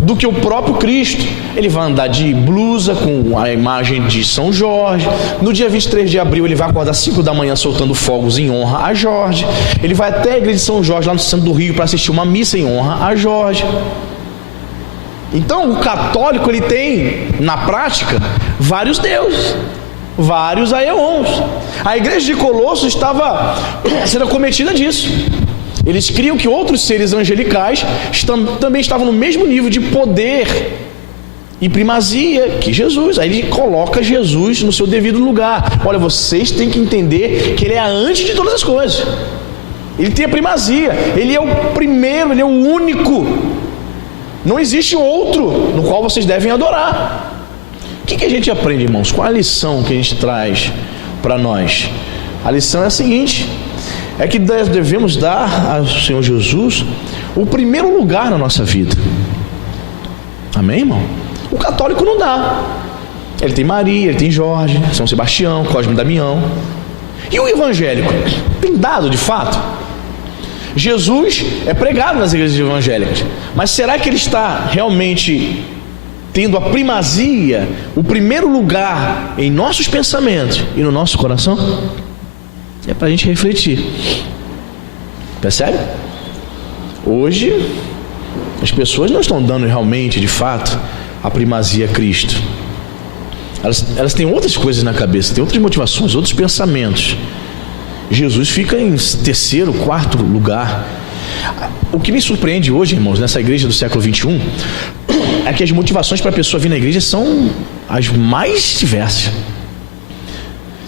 do que o próprio Cristo. Ele vai andar de blusa com a imagem de São Jorge. No dia 23 de abril ele vai acordar às 5 da manhã soltando fogos em honra a Jorge. Ele vai até a igreja de São Jorge lá no centro do Rio para assistir uma missa em honra a Jorge. Então o católico, ele tem na prática vários deuses, vários aeons. A igreja de Colosso estava sendo acometida disso. Eles criam que outros seres angelicais também estavam no mesmo nível de poder e primazia que Jesus. Aí ele coloca Jesus no seu devido lugar. Olha, vocês têm que entender que ele é antes de todas as coisas. Ele tem a primazia, ele é o primeiro, ele é o único. Não existe outro no qual vocês devem adorar. O que a gente aprende, irmãos? Qual a lição que a gente traz para nós? A lição é a seguinte: é que devemos dar ao Senhor Jesus o primeiro lugar na nossa vida. Amém, irmão? O católico não dá. Ele tem Maria, ele tem Jorge, São Sebastião, Cosme e Damião. E o evangélico? Tem dado de fato? Jesus é pregado nas igrejas evangélicas, mas será que ele está realmente tendo a primazia, o primeiro lugar em nossos pensamentos e no nosso coração? É para a gente refletir. Percebe? Hoje as pessoas não estão dando realmente, de fato, a primazia a Cristo. Elas têm outras coisas na cabeça, têm outras motivações, outros pensamentos. Jesus fica em terceiro, quarto lugar. O que me surpreende hoje, irmãos, nessa igreja do século 21, é que as motivações para a pessoa vir na igreja são as mais diversas.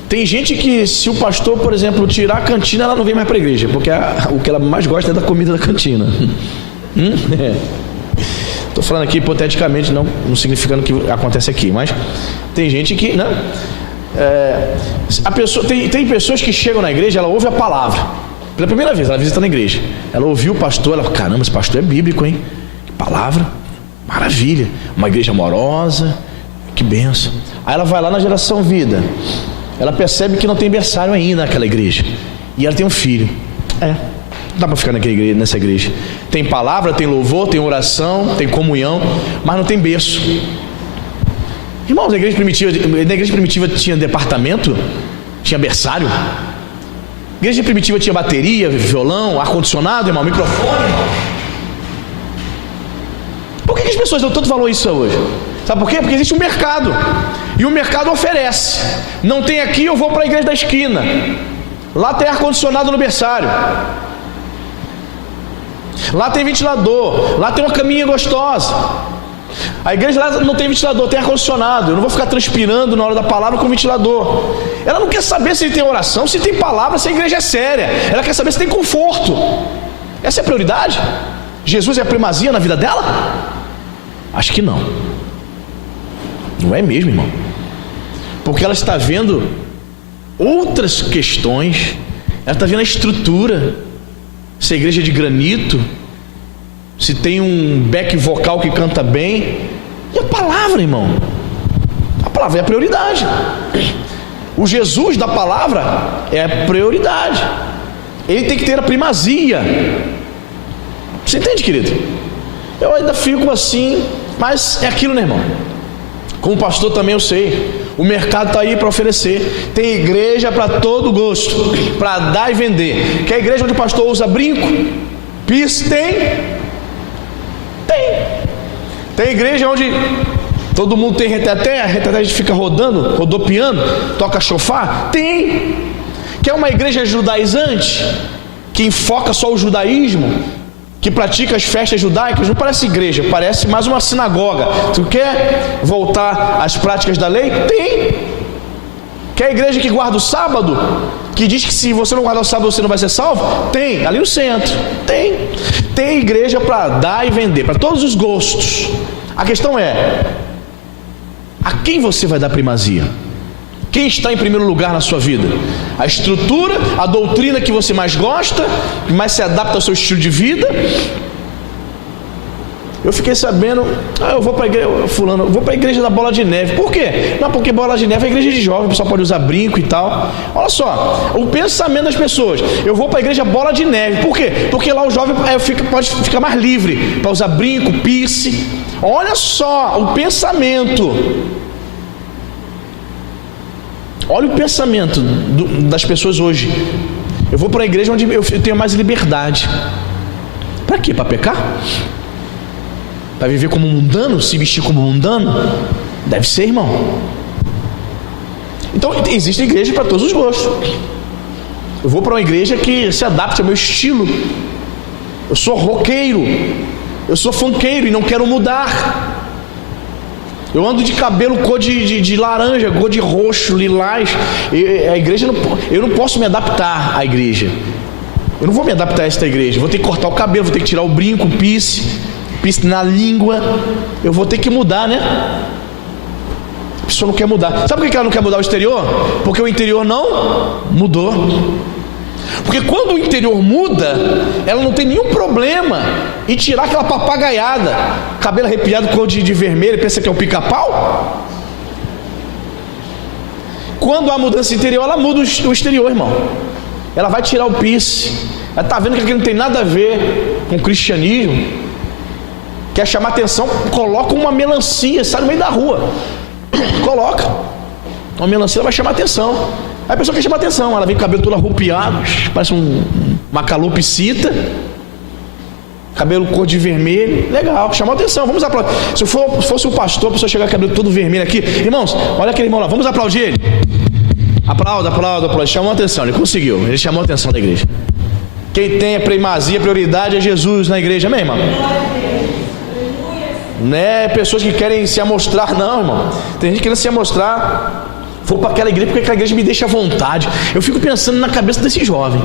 Tem gente que, se o pastor, por exemplo, tirar a cantina, ela não vem mais para a igreja, porque o que ela mais gosta é da comida da cantina. Estou falando aqui hipoteticamente, não significando que acontece aqui, mas tem gente que, né? A pessoa, tem pessoas que chegam na igreja, ela ouve a palavra pela primeira vez, ela visita na igreja, ela ouviu o pastor, ela fala, caramba, esse pastor é bíblico, hein? Que palavra, maravilha, uma igreja amorosa, que benção. Aí ela vai lá na Geração Vida, ela percebe que não tem berçário ainda naquela igreja, e ela tem um filho. Não dá para ficar nessa igreja. Tem palavra, tem louvor, tem oração, tem comunhão, mas não tem berço. Irmãos, na igreja primitiva tinha departamento, tinha berçário. A igreja primitiva tinha bateria, violão, ar-condicionado, irmão, microfone, irmão. Por que as pessoas dão tanto valor a isso hoje? Sabe por quê? Porque existe um mercado, e o mercado oferece. Não tem aqui, eu vou para a igreja da esquina. Lá tem ar-condicionado no berçário. Lá tem ventilador, lá tem uma caminha gostosa. A igreja lá não tem ventilador, tem ar-condicionado. Eu não vou ficar transpirando na hora da palavra com ventilador. Ela não quer saber se tem oração, se tem palavra, se a igreja é séria. Ela quer saber se tem conforto. Essa é a prioridade? Jesus é a primazia na vida dela? Acho que não. Não é mesmo, irmão. Porque ela está vendo outras questões. Ela está vendo a estrutura. Se a igreja é de granito, se tem um back vocal que canta bem. E a palavra, irmão? A palavra é a prioridade. O Jesus da palavra é a prioridade. Ele tem que ter a primazia. Você entende, querido? Eu ainda fico assim, mas é aquilo, né, irmão? Como pastor também eu sei. O mercado está aí para oferecer. Tem igreja para todo gosto, para dar e vender. Quer igreja onde o pastor usa brinco? Piercing? Tem igreja onde todo mundo tem reteté, a reteté a gente fica rodando, rodopiando, toca chofar? Tem. Quer uma igreja judaizante, que enfoca só o judaísmo, que pratica as festas judaicas? Não parece igreja, parece mais uma sinagoga. Tu quer voltar às práticas da lei? Tem. Quer igreja que guarda o sábado, que diz que se você não guardar o sábado você não vai ser salvo? Tem, ali no centro. Tem igreja para dar e vender, para todos os gostos. A questão é: a quem você vai dar primazia? Quem está em primeiro lugar na sua vida? A estrutura, a doutrina que você mais gosta, que mais se adapta ao seu estilo de vida? Eu fiquei sabendo, eu vou para a igreja, fulano, eu vou para a igreja da Bola de Neve. Por quê? Não, porque Bola de Neve é igreja de jovem, o pessoal pode usar brinco e tal. Olha só, o pensamento das pessoas: eu vou para a igreja Bola de Neve. Por quê? Porque lá o jovem pode ficar mais livre para usar brinco, piercing. Olha só o pensamento. Olha o pensamento das pessoas hoje. Eu vou para a igreja onde eu tenho mais liberdade. Para quê? Para pecar? Para viver como mundano? Se vestir como mundano? Deve ser, irmão. Então existe igreja para todos os gostos. Eu vou para uma igreja que se adapte ao meu estilo. Eu sou roqueiro, eu sou funkeiro e não quero mudar. Eu ando de cabelo cor de laranja, cor de roxo, lilás. A igreja eu não posso me adaptar à igreja. Eu não vou me adaptar a esta igreja. Eu vou ter que cortar o cabelo, vou ter que tirar o brinco, o piercing na língua. Eu vou ter que mudar, né? A pessoa não quer mudar. Sabe por que ela não quer mudar o exterior? Porque o interior não mudou. Porque quando o interior muda, ela não tem nenhum problema em tirar aquela papagaiada, cabelo arrepiado, cor de vermelho, pensa que é o pica-pau. Quando há mudança interior, ela muda o exterior, irmão. Ela vai tirar o piercing. Ela está vendo que aquilo não tem nada a ver com o cristianismo. Quer chamar atenção, coloca uma melancia, sai no meio da rua. Coloca uma melancia, ela vai chamar atenção. Aí a pessoa quer chamar atenção, ela vem com o cabelo todo arrupiado, parece uma calopsita, cabelo cor de vermelho, legal, chamou atenção, vamos aplaudir. Se fosse um pastor, a pessoa chegar com o cabelo todo vermelho aqui, irmãos, olha aquele irmão lá, vamos aplaudir ele. Aplauda, chamou atenção, ele conseguiu, ele chamou a atenção da igreja. Quem tem a primazia, prioridade é Jesus na igreja, amém, irmão? Não é pessoas que querem se amostrar, não, irmão. Tem gente querendo se amostrar. Vou para aquela igreja porque aquela igreja me deixa à vontade. Eu fico pensando na cabeça desse jovem.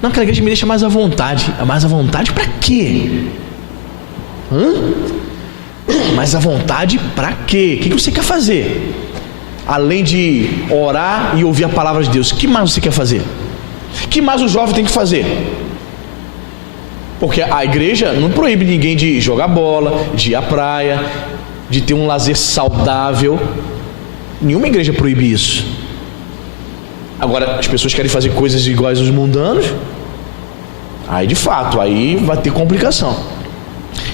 Não, aquela igreja me deixa mais à vontade. Mais à vontade para quê? Mais à vontade para quê? O que você quer fazer? Além de orar e ouvir a palavra de Deus, o que mais você quer fazer? O que mais o jovem tem que fazer? Porque a igreja não proíbe ninguém de jogar bola, de ir à praia, de ter um lazer saudável. Nenhuma igreja proíbe isso. Agora, as pessoas querem fazer coisas iguais aos mundanos, aí de fato, aí vai ter complicação.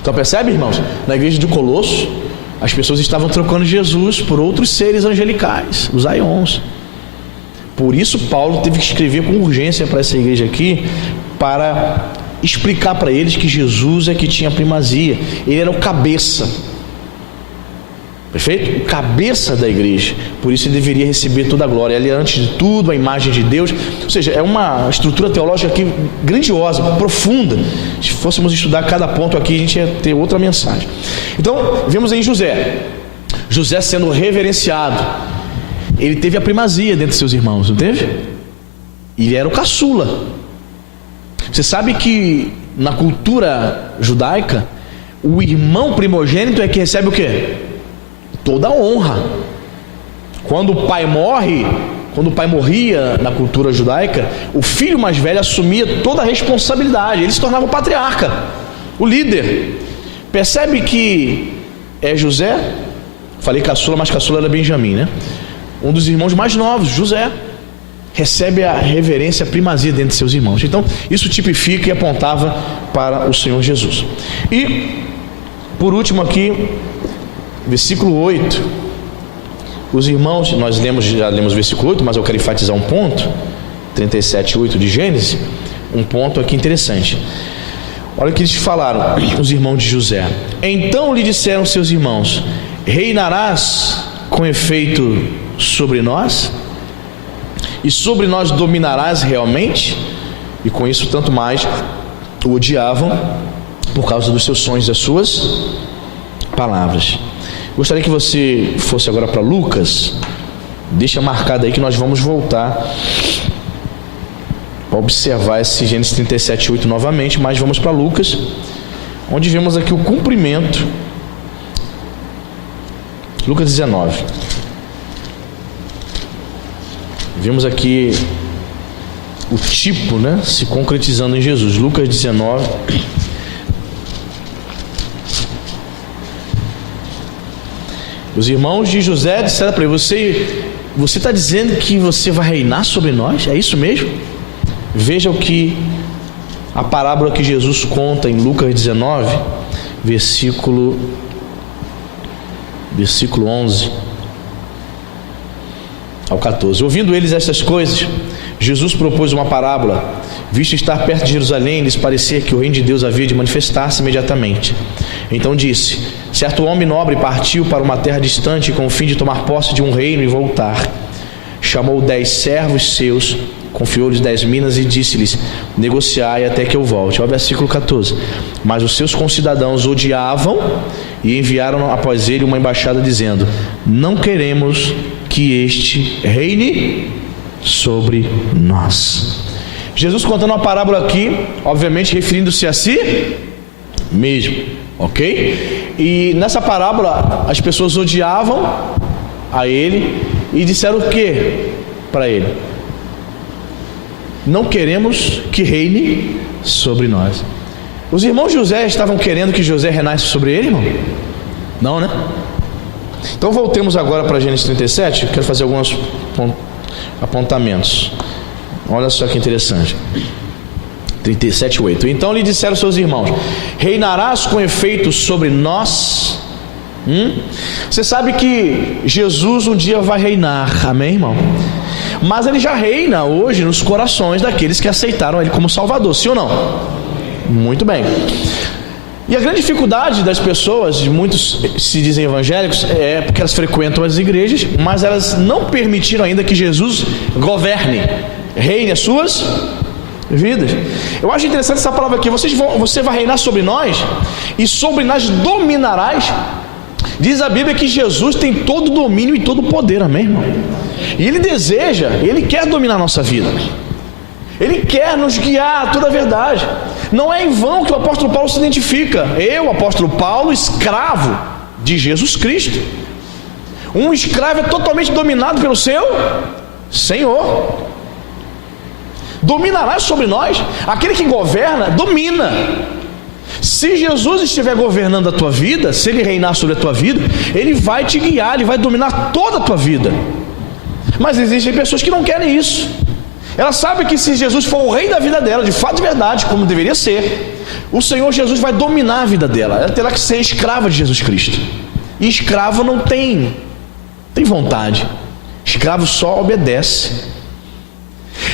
Então percebe, irmãos? Na igreja de Colosso, as pessoas estavam trocando Jesus por outros seres angelicais, os aions. Por isso Paulo teve que escrever com urgência para essa igreja aqui, para explicar para eles que Jesus é que tinha primazia. Ele era o cabeça. Perfeito? O cabeça da igreja. Por isso ele deveria receber toda a glória. Ele é, antes de tudo, a imagem de Deus. Ou seja, é uma estrutura teológica aqui grandiosa, profunda. Se fôssemos estudar cada ponto aqui, a gente ia ter outra mensagem. Então, vemos aí José sendo reverenciado. Ele teve a primazia dentre seus irmãos, não teve? Ele era o caçula. Você sabe que na cultura judaica, o irmão primogênito é que recebe o quê? Toda a honra. Quando o pai morria na cultura judaica, o filho mais velho assumia toda a responsabilidade. Ele se tornava o patriarca, o líder. Percebe que José, falei caçula, mas caçula era Benjamim, né? Um dos irmãos mais novos, José, recebe a reverência, a primazia dentre seus irmãos. Então isso tipifica e apontava para o Senhor Jesus. E por último aqui, versículo 8, Os irmãos, já lemos o versículo 8, mas eu quero enfatizar um ponto, 37:8 de Gênesis, um ponto aqui interessante. Olha o que eles falaram, os irmãos de José. Então lhe disseram seus irmãos: reinarás com efeito sobre nós? E sobre nós dominarás realmente? E com isso tanto mais o odiavam por causa dos seus sonhos e das suas palavras. Gostaria que você fosse agora para Lucas. Deixa marcado aí que nós vamos voltar para observar esse Gênesis 37:8 novamente, mas vamos para Lucas, onde vemos aqui o cumprimento. Lucas 19. Vemos aqui o tipo, né, se concretizando em Jesus. Lucas 19. Os irmãos de José disseram para ele: você está dizendo que você vai reinar sobre nós? É isso mesmo? Veja o que a parábola que Jesus conta em Lucas 19, versículo 11 ao 14. Ouvindo eles estas coisas, Jesus propôs uma parábola. Visto estar perto de Jerusalém, lhes parecia que o reino de Deus havia de manifestar-se imediatamente. Então disse: certo homem nobre partiu para uma terra distante com o fim de tomar posse de um reino e voltar. Chamou 10 servos seus, confiou-lhes 10 minas e disse-lhes: negociai até que eu volte. Olha o versículo 14. Mas os seus concidadãos odiavam e enviaram após ele uma embaixada dizendo: não queremos que este reine sobre nós. Jesus contando uma parábola aqui, obviamente referindo-se a si mesmo, ok? E nessa parábola as pessoas odiavam a ele e disseram o que para ele? Não queremos que reine sobre nós. Os irmãos de José estavam querendo que José reinasse sobre ele, irmão? Não, né? Então voltemos agora para Gênesis 37. Eu quero fazer alguns apontamentos. Olha só que interessante. 37:8. Então lhe disseram seus irmãos: reinarás com efeito sobre nós? Você sabe que Jesus um dia vai reinar, amém, irmão? Mas ele já reina hoje nos corações daqueles que aceitaram ele como Salvador, sim ou não? Muito bem. E a grande dificuldade das pessoas, muitos se dizem evangélicos, é porque elas frequentam as igrejas, mas elas não permitiram ainda que Jesus governe, reine as suas vidas. Eu acho interessante essa palavra aqui: você vai reinar sobre nós e sobre nós dominarás. Diz a Bíblia que Jesus tem todo o domínio e todo o poder, amém, irmão? E Ele deseja, Ele quer dominar a nossa vida. Ele quer nos guiar a toda a verdade. Não é em vão que o apóstolo Paulo se identifica: eu, apóstolo Paulo, escravo de Jesus Cristo. Um escravo é totalmente dominado pelo seu Senhor. Dominará sobre nós. Aquele que governa, domina. Se Jesus estiver governando a tua vida, se Ele reinar sobre a tua vida, Ele vai te guiar, Ele vai dominar toda a tua vida. Mas existem pessoas que não querem isso. Ela sabe que se Jesus for o rei da vida dela, de fato e verdade, como deveria ser, o Senhor Jesus vai dominar a vida dela. Ela terá que ser escrava de Jesus Cristo. E escravo não tem vontade. Escravo só obedece.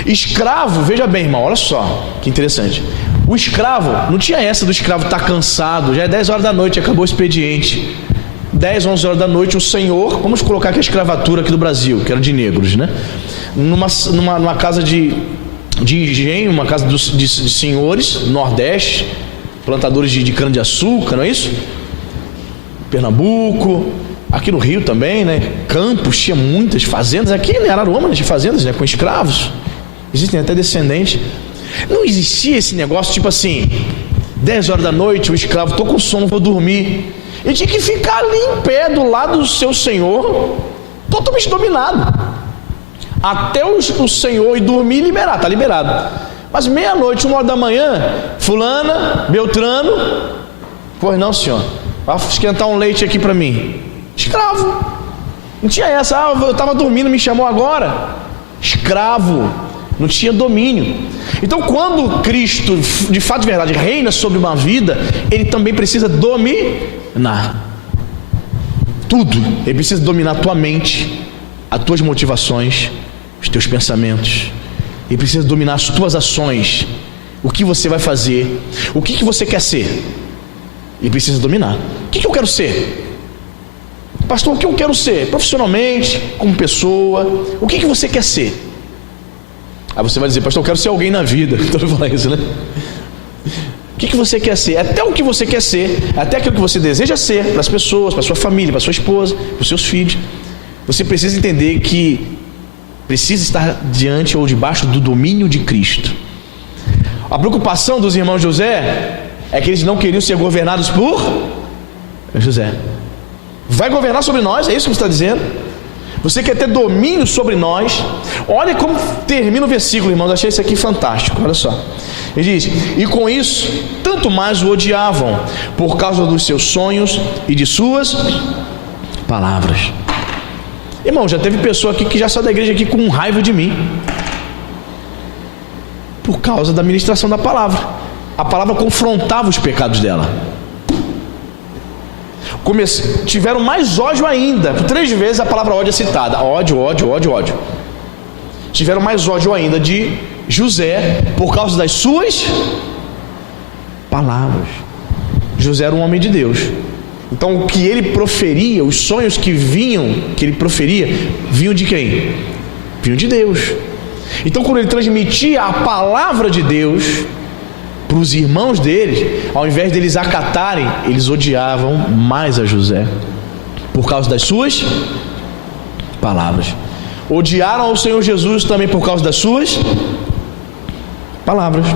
Escravo, veja bem, irmão, olha só que interessante. O escravo, não tinha essa do escravo estar cansado, já é 10 horas da noite, acabou o expediente. 10, 11 horas da noite, o senhor, vamos colocar aqui a escravatura aqui do Brasil, que era de negros, né? Numa casa de engenho, uma casa de senhores, Nordeste, plantadores de cana-de-açúcar, não é isso? Pernambuco, aqui no Rio também, né? Campos, tinha muitas fazendas, aqui em Araruama tinha fazendas, né? Com escravos, existem até descendentes. Não existia esse negócio tipo assim, 10 horas da noite, o escravo, estou com sono, vou dormir. Ele tinha que ficar ali em pé do lado do seu senhor, totalmente dominado, até o senhor ir dormir e liberar, está liberado. Mas meia-noite, 1 hora da manhã, fulana, Beltrano, pois não, senhor, vai esquentar um leite aqui para mim. Escravo, não tinha essa, eu estava dormindo, me chamou agora. Escravo, não tinha domínio. Então quando Cristo, de fato de verdade, reina sobre uma vida, Ele também precisa dominar tudo. Ele precisa dominar a tua mente, as tuas motivações, os teus pensamentos. Ele precisa dominar as tuas ações. O que você vai fazer? O que você quer ser? Ele precisa dominar. O que eu quero ser? Pastor, o que eu quero ser? Profissionalmente, como pessoa. O que você quer ser? Aí você vai dizer, pastor, eu quero ser alguém na vida. Todo mundo fala isso, né? O que você quer ser? Até o que você quer ser, até aquilo que você deseja ser para as pessoas, para a sua família, para a sua esposa, para os seus filhos. Você precisa entender que precisa estar diante ou debaixo do domínio de Cristo. A preocupação dos irmãos José é que eles não queriam ser governados por José. Vai governar sobre nós, é isso que você está dizendo? Você quer ter domínio sobre nós? Olha como termina o versículo, irmãos. Achei isso aqui fantástico, olha só. Ele diz, e com isso, tanto mais o odiavam, por causa dos seus sonhos e de suas palavras. Irmão, já teve pessoa aqui que já saiu da igreja aqui com raiva de mim, por causa da ministração da palavra. A palavra confrontava os pecados dela. Tiveram mais ódio ainda. Por 3 vezes a palavra ódio é citada. Ódio, ódio, ódio, ódio. Tiveram mais ódio ainda de José, por causa das suas palavras. José era um homem de Deus. Então o que ele proferia, os sonhos que ele proferia, vinham de quem? Vinham de Deus. Então quando ele transmitia a palavra de Deus para os irmãos deles, ao invés deles acatarem, eles odiavam mais a José, por causa das suas palavras. Odiaram ao Senhor Jesus também por causa das suas palavras.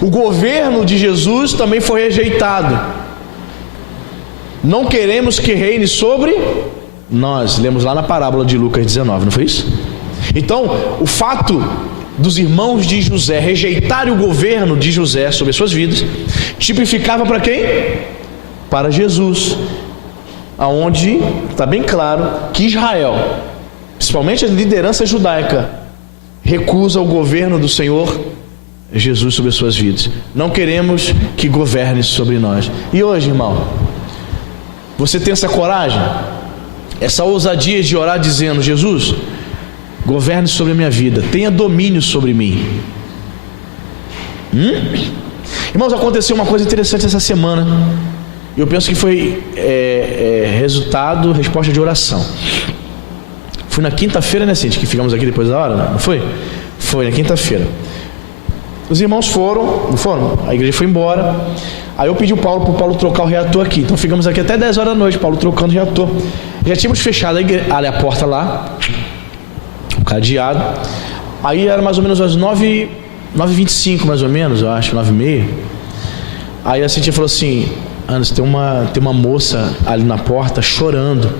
O governo de Jesus também foi rejeitado. Não queremos que reine sobre nós. Lemos lá na parábola de Lucas 19, não foi isso? Então, o fato dos irmãos de José rejeitarem o governo de José sobre as suas vidas, tipificava para quem? Para Jesus. Aonde está bem claro que Israel, principalmente a liderança judaica, recusa o governo do Senhor Jesus sobre as suas vidas. Não queremos que governe sobre nós. E hoje, irmão, você tem essa coragem, essa ousadia de orar dizendo, Jesus, governe sobre a minha vida, tenha domínio sobre mim. Irmãos, aconteceu uma coisa interessante essa semana. Eu penso que foi resposta de oração. Fui na quinta-feira, né, Cintia, que ficamos aqui depois da hora, não foi? Foi na quinta-feira. Os irmãos foram, a igreja foi embora. Aí eu pedi pro Paulo trocar o reator aqui. Então ficamos aqui até 10 horas da noite, Paulo trocando o reator. Já tínhamos fechado a porta lá, o cadeado. Aí era mais ou menos às 9h25, mais ou menos, eu acho, 9h30. Aí a Cintia falou assim, Anderson, tem uma moça ali na porta chorando.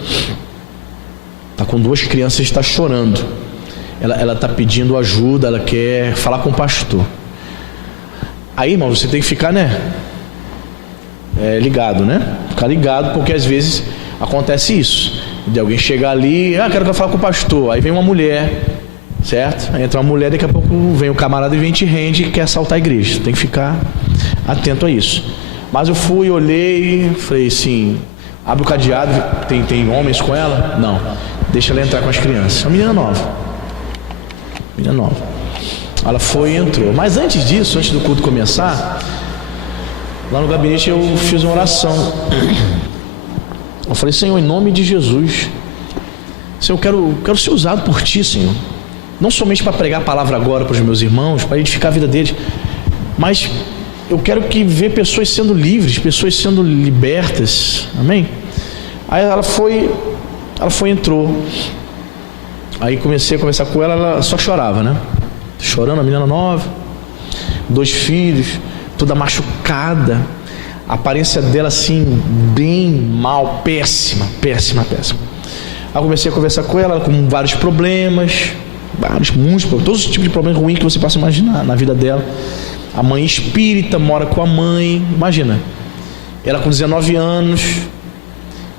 Está com 2 crianças e está chorando. Ela está pedindo ajuda, ela quer falar com o pastor. Aí, irmão, você tem que ficar, ligado, né? Ficar ligado, porque às vezes acontece isso. De alguém chegar ali, quero falar com o pastor. Aí vem uma mulher, certo? Aí entra uma mulher, daqui a pouco vem o camarada e vem te rende e quer assaltar a igreja. Tem que ficar atento a isso. Mas eu fui, olhei, falei assim, abre o cadeado, tem homens com ela? Não, deixa ela entrar com as crianças. Uma menina nova. Ela foi e entrou. Mas antes disso, antes do culto começar, lá no gabinete eu fiz uma oração. Eu falei, Senhor, em nome de Jesus, Senhor, eu quero ser usado por Ti, Senhor. Não somente para pregar a palavra agora para os meus irmãos, para edificar a vida deles, mas eu quero ver pessoas sendo livres, pessoas sendo libertas. Amém? Aí ela foi e entrou. Aí comecei a conversar com ela só chorava, né? Chorando, a menina nova, 2 filhos, toda machucada, a aparência dela assim, bem mal, péssima. Aí comecei a conversar com ela com vários problemas, muitos, todos os tipos de problemas ruins que você possa imaginar na vida dela. A mãe espírita, mora com a mãe, imagina, ela com 19 anos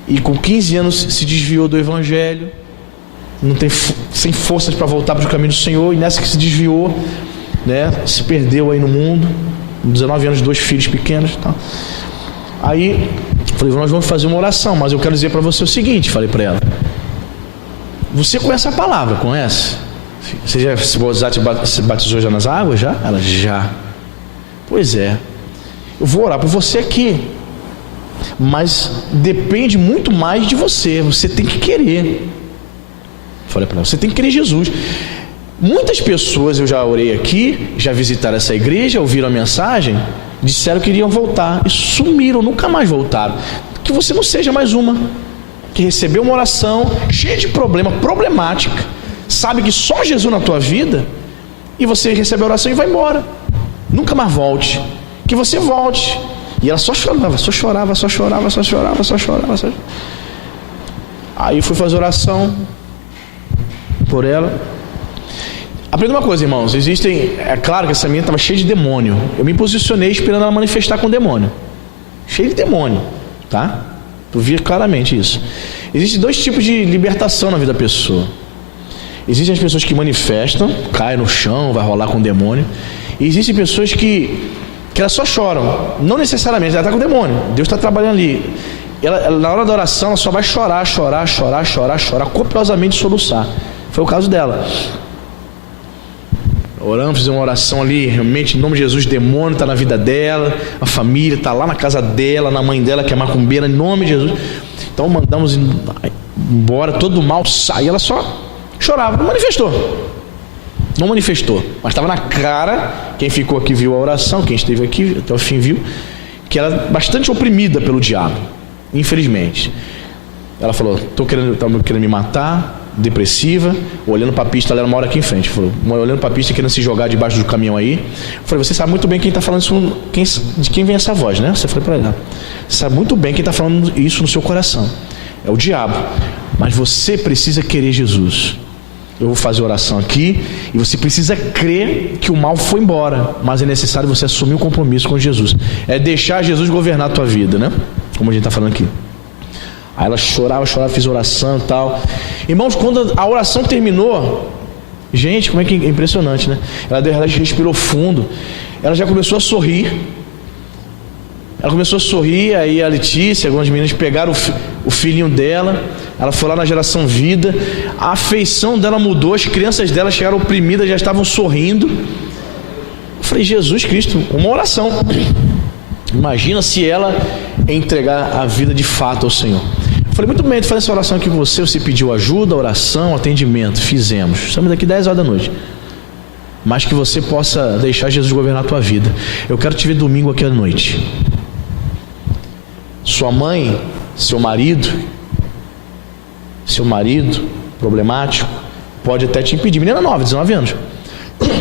e com 15 anos se desviou do evangelho, não tem sem forças para voltar para o caminho do Senhor, e nessa que se desviou, né, se perdeu aí no mundo, com 19 anos, 2 filhos pequenos, tá? Aí falei, nós vamos fazer uma oração, mas eu quero dizer para você o seguinte, falei para ela, você conhece a palavra, conhece? Você já se batizou já nas águas? Já? Ela, já. Pois é. Eu vou orar por você aqui. Mas depende muito mais de você. Você tem que querer. Falei para ela, você tem que querer Jesus. Muitas pessoas, eu já orei aqui, já visitaram essa igreja, ouviram a mensagem, disseram que iriam voltar e sumiram, nunca mais voltaram. Que você não seja mais uma que recebeu uma oração cheia de problemática, sabe que só Jesus na tua vida, e você recebe a oração e vai embora, nunca mais volte. Que você volte. E ela só chorava. Aí fui fazer oração por ela. Aprenda uma coisa, irmãos, é claro que essa menina estava cheia de demônio. Eu me posicionei esperando ela manifestar com demônio. Cheio de demônio, tá? Tu via claramente isso. Existem dois tipos de libertação na vida da pessoa. Existem as pessoas que manifestam, caem no chão, vai rolar com demônio. E existem pessoas que elas só choram. Não necessariamente, ela está com demônio. Deus está trabalhando ali. Ela, na hora da oração, ela só vai chorar, copiosamente soluçar. Foi o caso dela. Oramos, fizemos uma oração ali, realmente, em nome de Jesus, o demônio está na vida dela, a família está lá na casa dela, na mãe dela que é macumbeira, em nome de Jesus. Então mandamos embora, todo o mal sai. Ela só chorava, não manifestou, mas estava na cara. Quem ficou aqui viu a oração, quem esteve aqui até o fim viu que ela é bastante oprimida pelo diabo, infelizmente. Ela falou, estou querendo me matar, depressiva, olhando para a pista. Ela mora aqui em frente, falou, olhando para a pista, querendo se jogar debaixo do caminhão aí. Eu falei, você sabe muito bem quem está falando isso, de quem vem essa voz, né? Você falou para ela, você sabe muito bem quem está falando isso no seu coração, é o diabo. Mas você precisa querer Jesus. Eu vou fazer oração aqui e você precisa crer que o mal foi embora, mas é necessário você assumir um compromisso com Jesus. É deixar Jesus governar a tua vida, né? Como a gente está falando aqui. Aí ela chorava, fiz oração e tal. Irmãos, quando a oração terminou, gente, como é que é impressionante, né? Ela respirou fundo, ela já começou a sorrir. Aí a Letícia, algumas meninas pegaram o filhinho dela. Ela foi lá na Geração Vida. A afeição dela mudou, as crianças dela chegaram oprimidas, já estavam sorrindo. Eu falei, Jesus Cristo, uma oração. Imagina se ela entregar a vida de fato ao Senhor. Eu falei, muito bem, tu faz essa oração aqui com você pediu ajuda, oração, atendimento, fizemos. Estamos daqui 10 horas da noite. Mas que você possa deixar Jesus governar a tua vida. Eu quero te ver domingo aqui à noite. Sua mãe, seu marido problemático, pode até te impedir. Menina nova, 19 anos,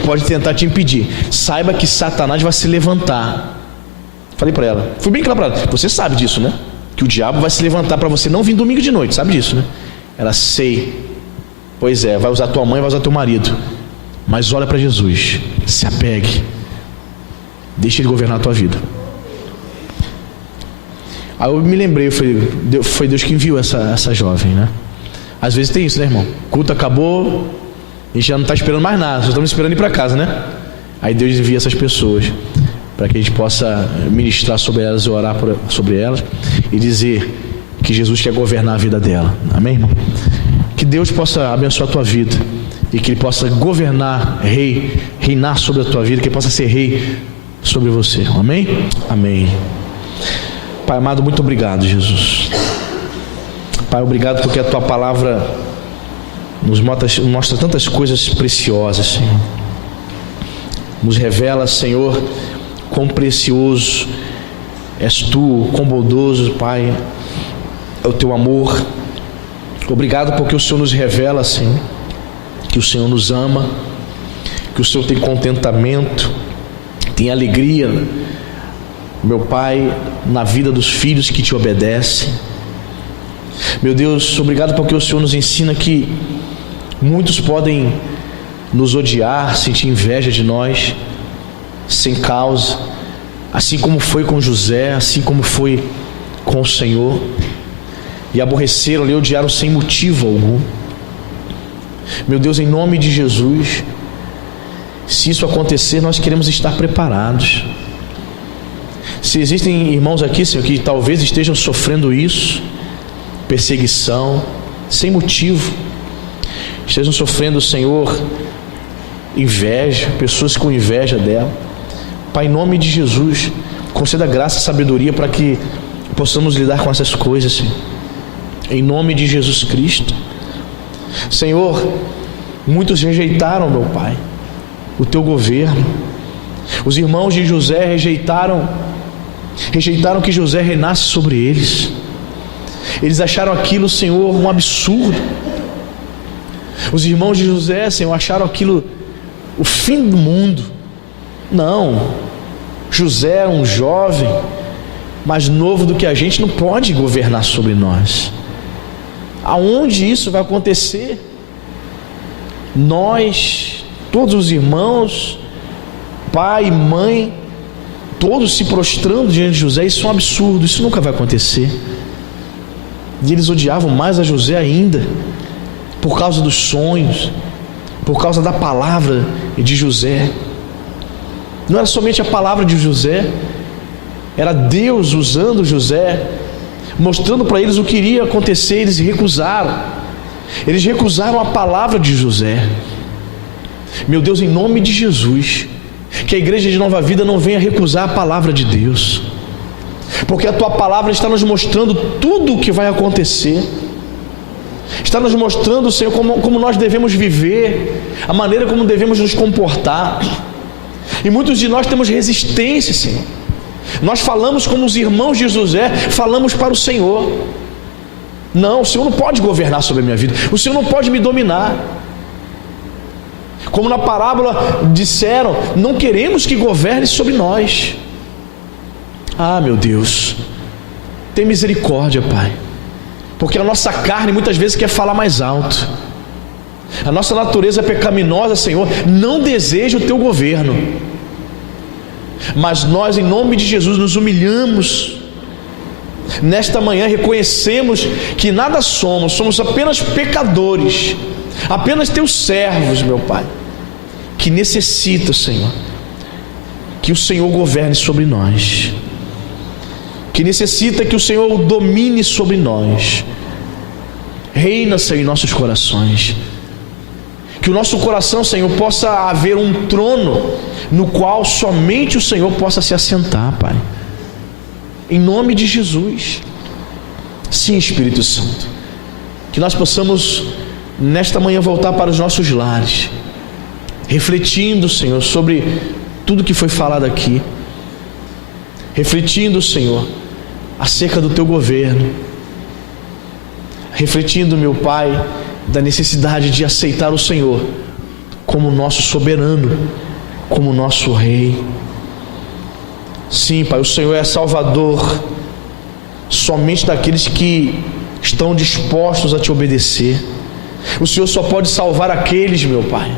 pode tentar te impedir. Saiba que Satanás vai se levantar. Falei para ela, fui bem claro para ela, você sabe disso, né? Que o diabo vai se levantar para você não vir domingo de noite, sabe disso, né? Ela, sei. Pois é, vai usar tua mãe, vai usar teu marido, mas olha para Jesus, se apegue, deixa ele governar a tua vida. Aí eu me lembrei, foi Deus que enviou essa jovem, né? Às vezes tem isso, né, irmão? O culto acabou, a gente já não está esperando mais nada, só estamos esperando ir para casa, né? Aí Deus envia essas pessoas para que a gente possa ministrar sobre elas, orar sobre elas e dizer que Jesus quer governar a vida dela. Amém, irmão? Que Deus possa abençoar a tua vida e que Ele possa governar, reinar sobre a tua vida, que Ele possa ser rei sobre você. Amém? Amém. Pai amado, muito obrigado, Jesus. Pai, obrigado porque a tua palavra nos mostra tantas coisas preciosas, Senhor. Nos revela, Senhor, quão precioso és tu, quão bondoso, Pai, é o teu amor. Obrigado porque o Senhor nos revela, Senhor, que o Senhor nos ama, que o Senhor tem contentamento, tem alegria, meu Pai, na vida dos filhos que te obedecem. Meu Deus, obrigado porque o Senhor nos ensina que muitos podem nos odiar, sentir inveja de nós, sem causa, assim como foi com José, assim como foi com o Senhor, e aborreceram e odiaram sem motivo algum. Meu Deus, em nome de Jesus, se isso acontecer, nós queremos estar preparados. Se existem irmãos aqui, Senhor, que talvez estejam sofrendo isso, perseguição, sem motivo, estejam sofrendo, Senhor, inveja, pessoas com inveja dela. Pai, em nome de Jesus, conceda graça e sabedoria para que possamos lidar com essas coisas, Senhor. Em nome de Jesus Cristo. Senhor, muitos rejeitaram, meu Pai, o teu governo. Os irmãos de José rejeitaram que José reinasse sobre eles. Eles acharam aquilo, Senhor, um absurdo. Os irmãos de José, Senhor, acharam aquilo o fim do mundo. Não, José era um jovem mais novo do que a gente, não pode governar sobre nós. Aonde isso vai acontecer? Nós, todos os irmãos, pai, mãe, todos se prostrando diante de José, isso é um absurdo, isso nunca vai acontecer. E eles odiavam mais a José ainda, por causa dos sonhos, por causa da palavra de José. Não era somente a palavra de José, era Deus usando José, mostrando para eles o que iria acontecer. Eles recusaram a palavra de José. Meu Deus, em nome de Jesus, que a igreja de Nova Vida não venha recusar a palavra de Deus, porque a tua palavra está nos mostrando tudo o que vai acontecer, está nos mostrando, Senhor, como nós devemos viver, a maneira como devemos nos comportar. E muitos de nós temos resistência, Senhor. Nós falamos como os irmãos de José, falamos para o Senhor: não, o Senhor não pode governar sobre a minha vida, o Senhor não pode me dominar. Como na parábola disseram: não queremos que governe sobre nós. Ah, meu Deus, tem misericórdia, Pai, porque a nossa carne muitas vezes quer falar mais alto. A nossa natureza pecaminosa, Senhor, não deseja o teu governo. Mas nós, em nome de Jesus, nos humilhamos nesta manhã, reconhecemos que nada somos apenas pecadores, apenas teus servos, meu Pai, que necessitam, Senhor, que o Senhor governe sobre nós, que necessita que o Senhor domine sobre nós. Reina, Senhor, em nossos corações, que o nosso coração, Senhor, possa haver um trono no qual somente o Senhor possa se assentar, Pai, em nome de Jesus. Sim, Espírito Santo, que nós possamos nesta manhã voltar para os nossos lares, refletindo, Senhor, sobre tudo que foi falado aqui, refletindo, Senhor, acerca do teu governo, refletindo, meu Pai, da necessidade de aceitar o Senhor como nosso soberano, como nosso Rei. Sim, Pai, o Senhor é Salvador somente daqueles que estão dispostos a te obedecer. O Senhor só pode salvar aqueles, meu Pai,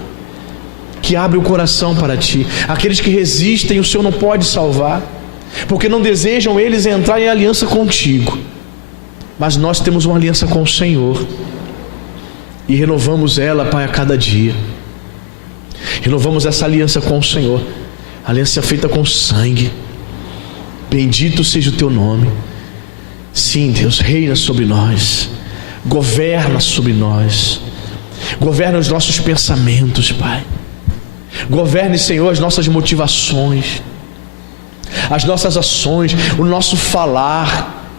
que abrem o coração para ti. Aqueles que resistem, o Senhor não pode salvar, porque não desejam eles entrar em aliança contigo. Mas nós temos uma aliança com o Senhor e renovamos ela, Pai, a cada dia. Renovamos essa aliança com o Senhor, aliança feita com sangue. Bendito seja o teu nome. Sim, Deus, reina sobre nós, governa sobre nós, governa os nossos pensamentos, Pai. Governe, Senhor, as nossas motivações, as nossas ações, o nosso falar,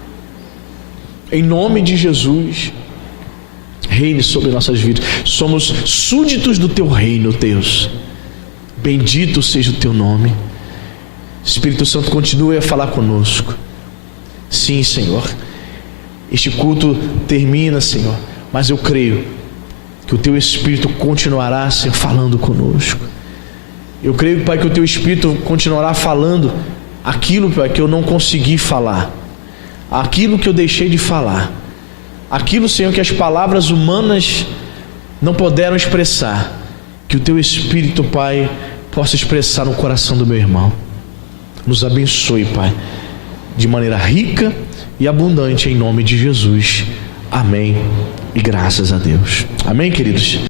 em nome de Jesus. Reine sobre nossas vidas. Somos súditos do teu reino, Deus. Bendito seja o teu nome. Espírito Santo, continue a falar conosco. Sim, Senhor, este culto termina, Senhor, mas eu creio que o teu Espírito continuará, Senhor, falando conosco. Eu creio, Pai, que o teu Espírito continuará falando aquilo, Pai, que eu não consegui falar, aquilo que eu deixei de falar, aquilo, Senhor, que as palavras humanas não puderam expressar, que o teu Espírito, Pai, possa expressar no coração do meu irmão. Nos abençoe, Pai, de maneira rica e abundante, em nome de Jesus. Amém e graças a Deus. Amém, queridos?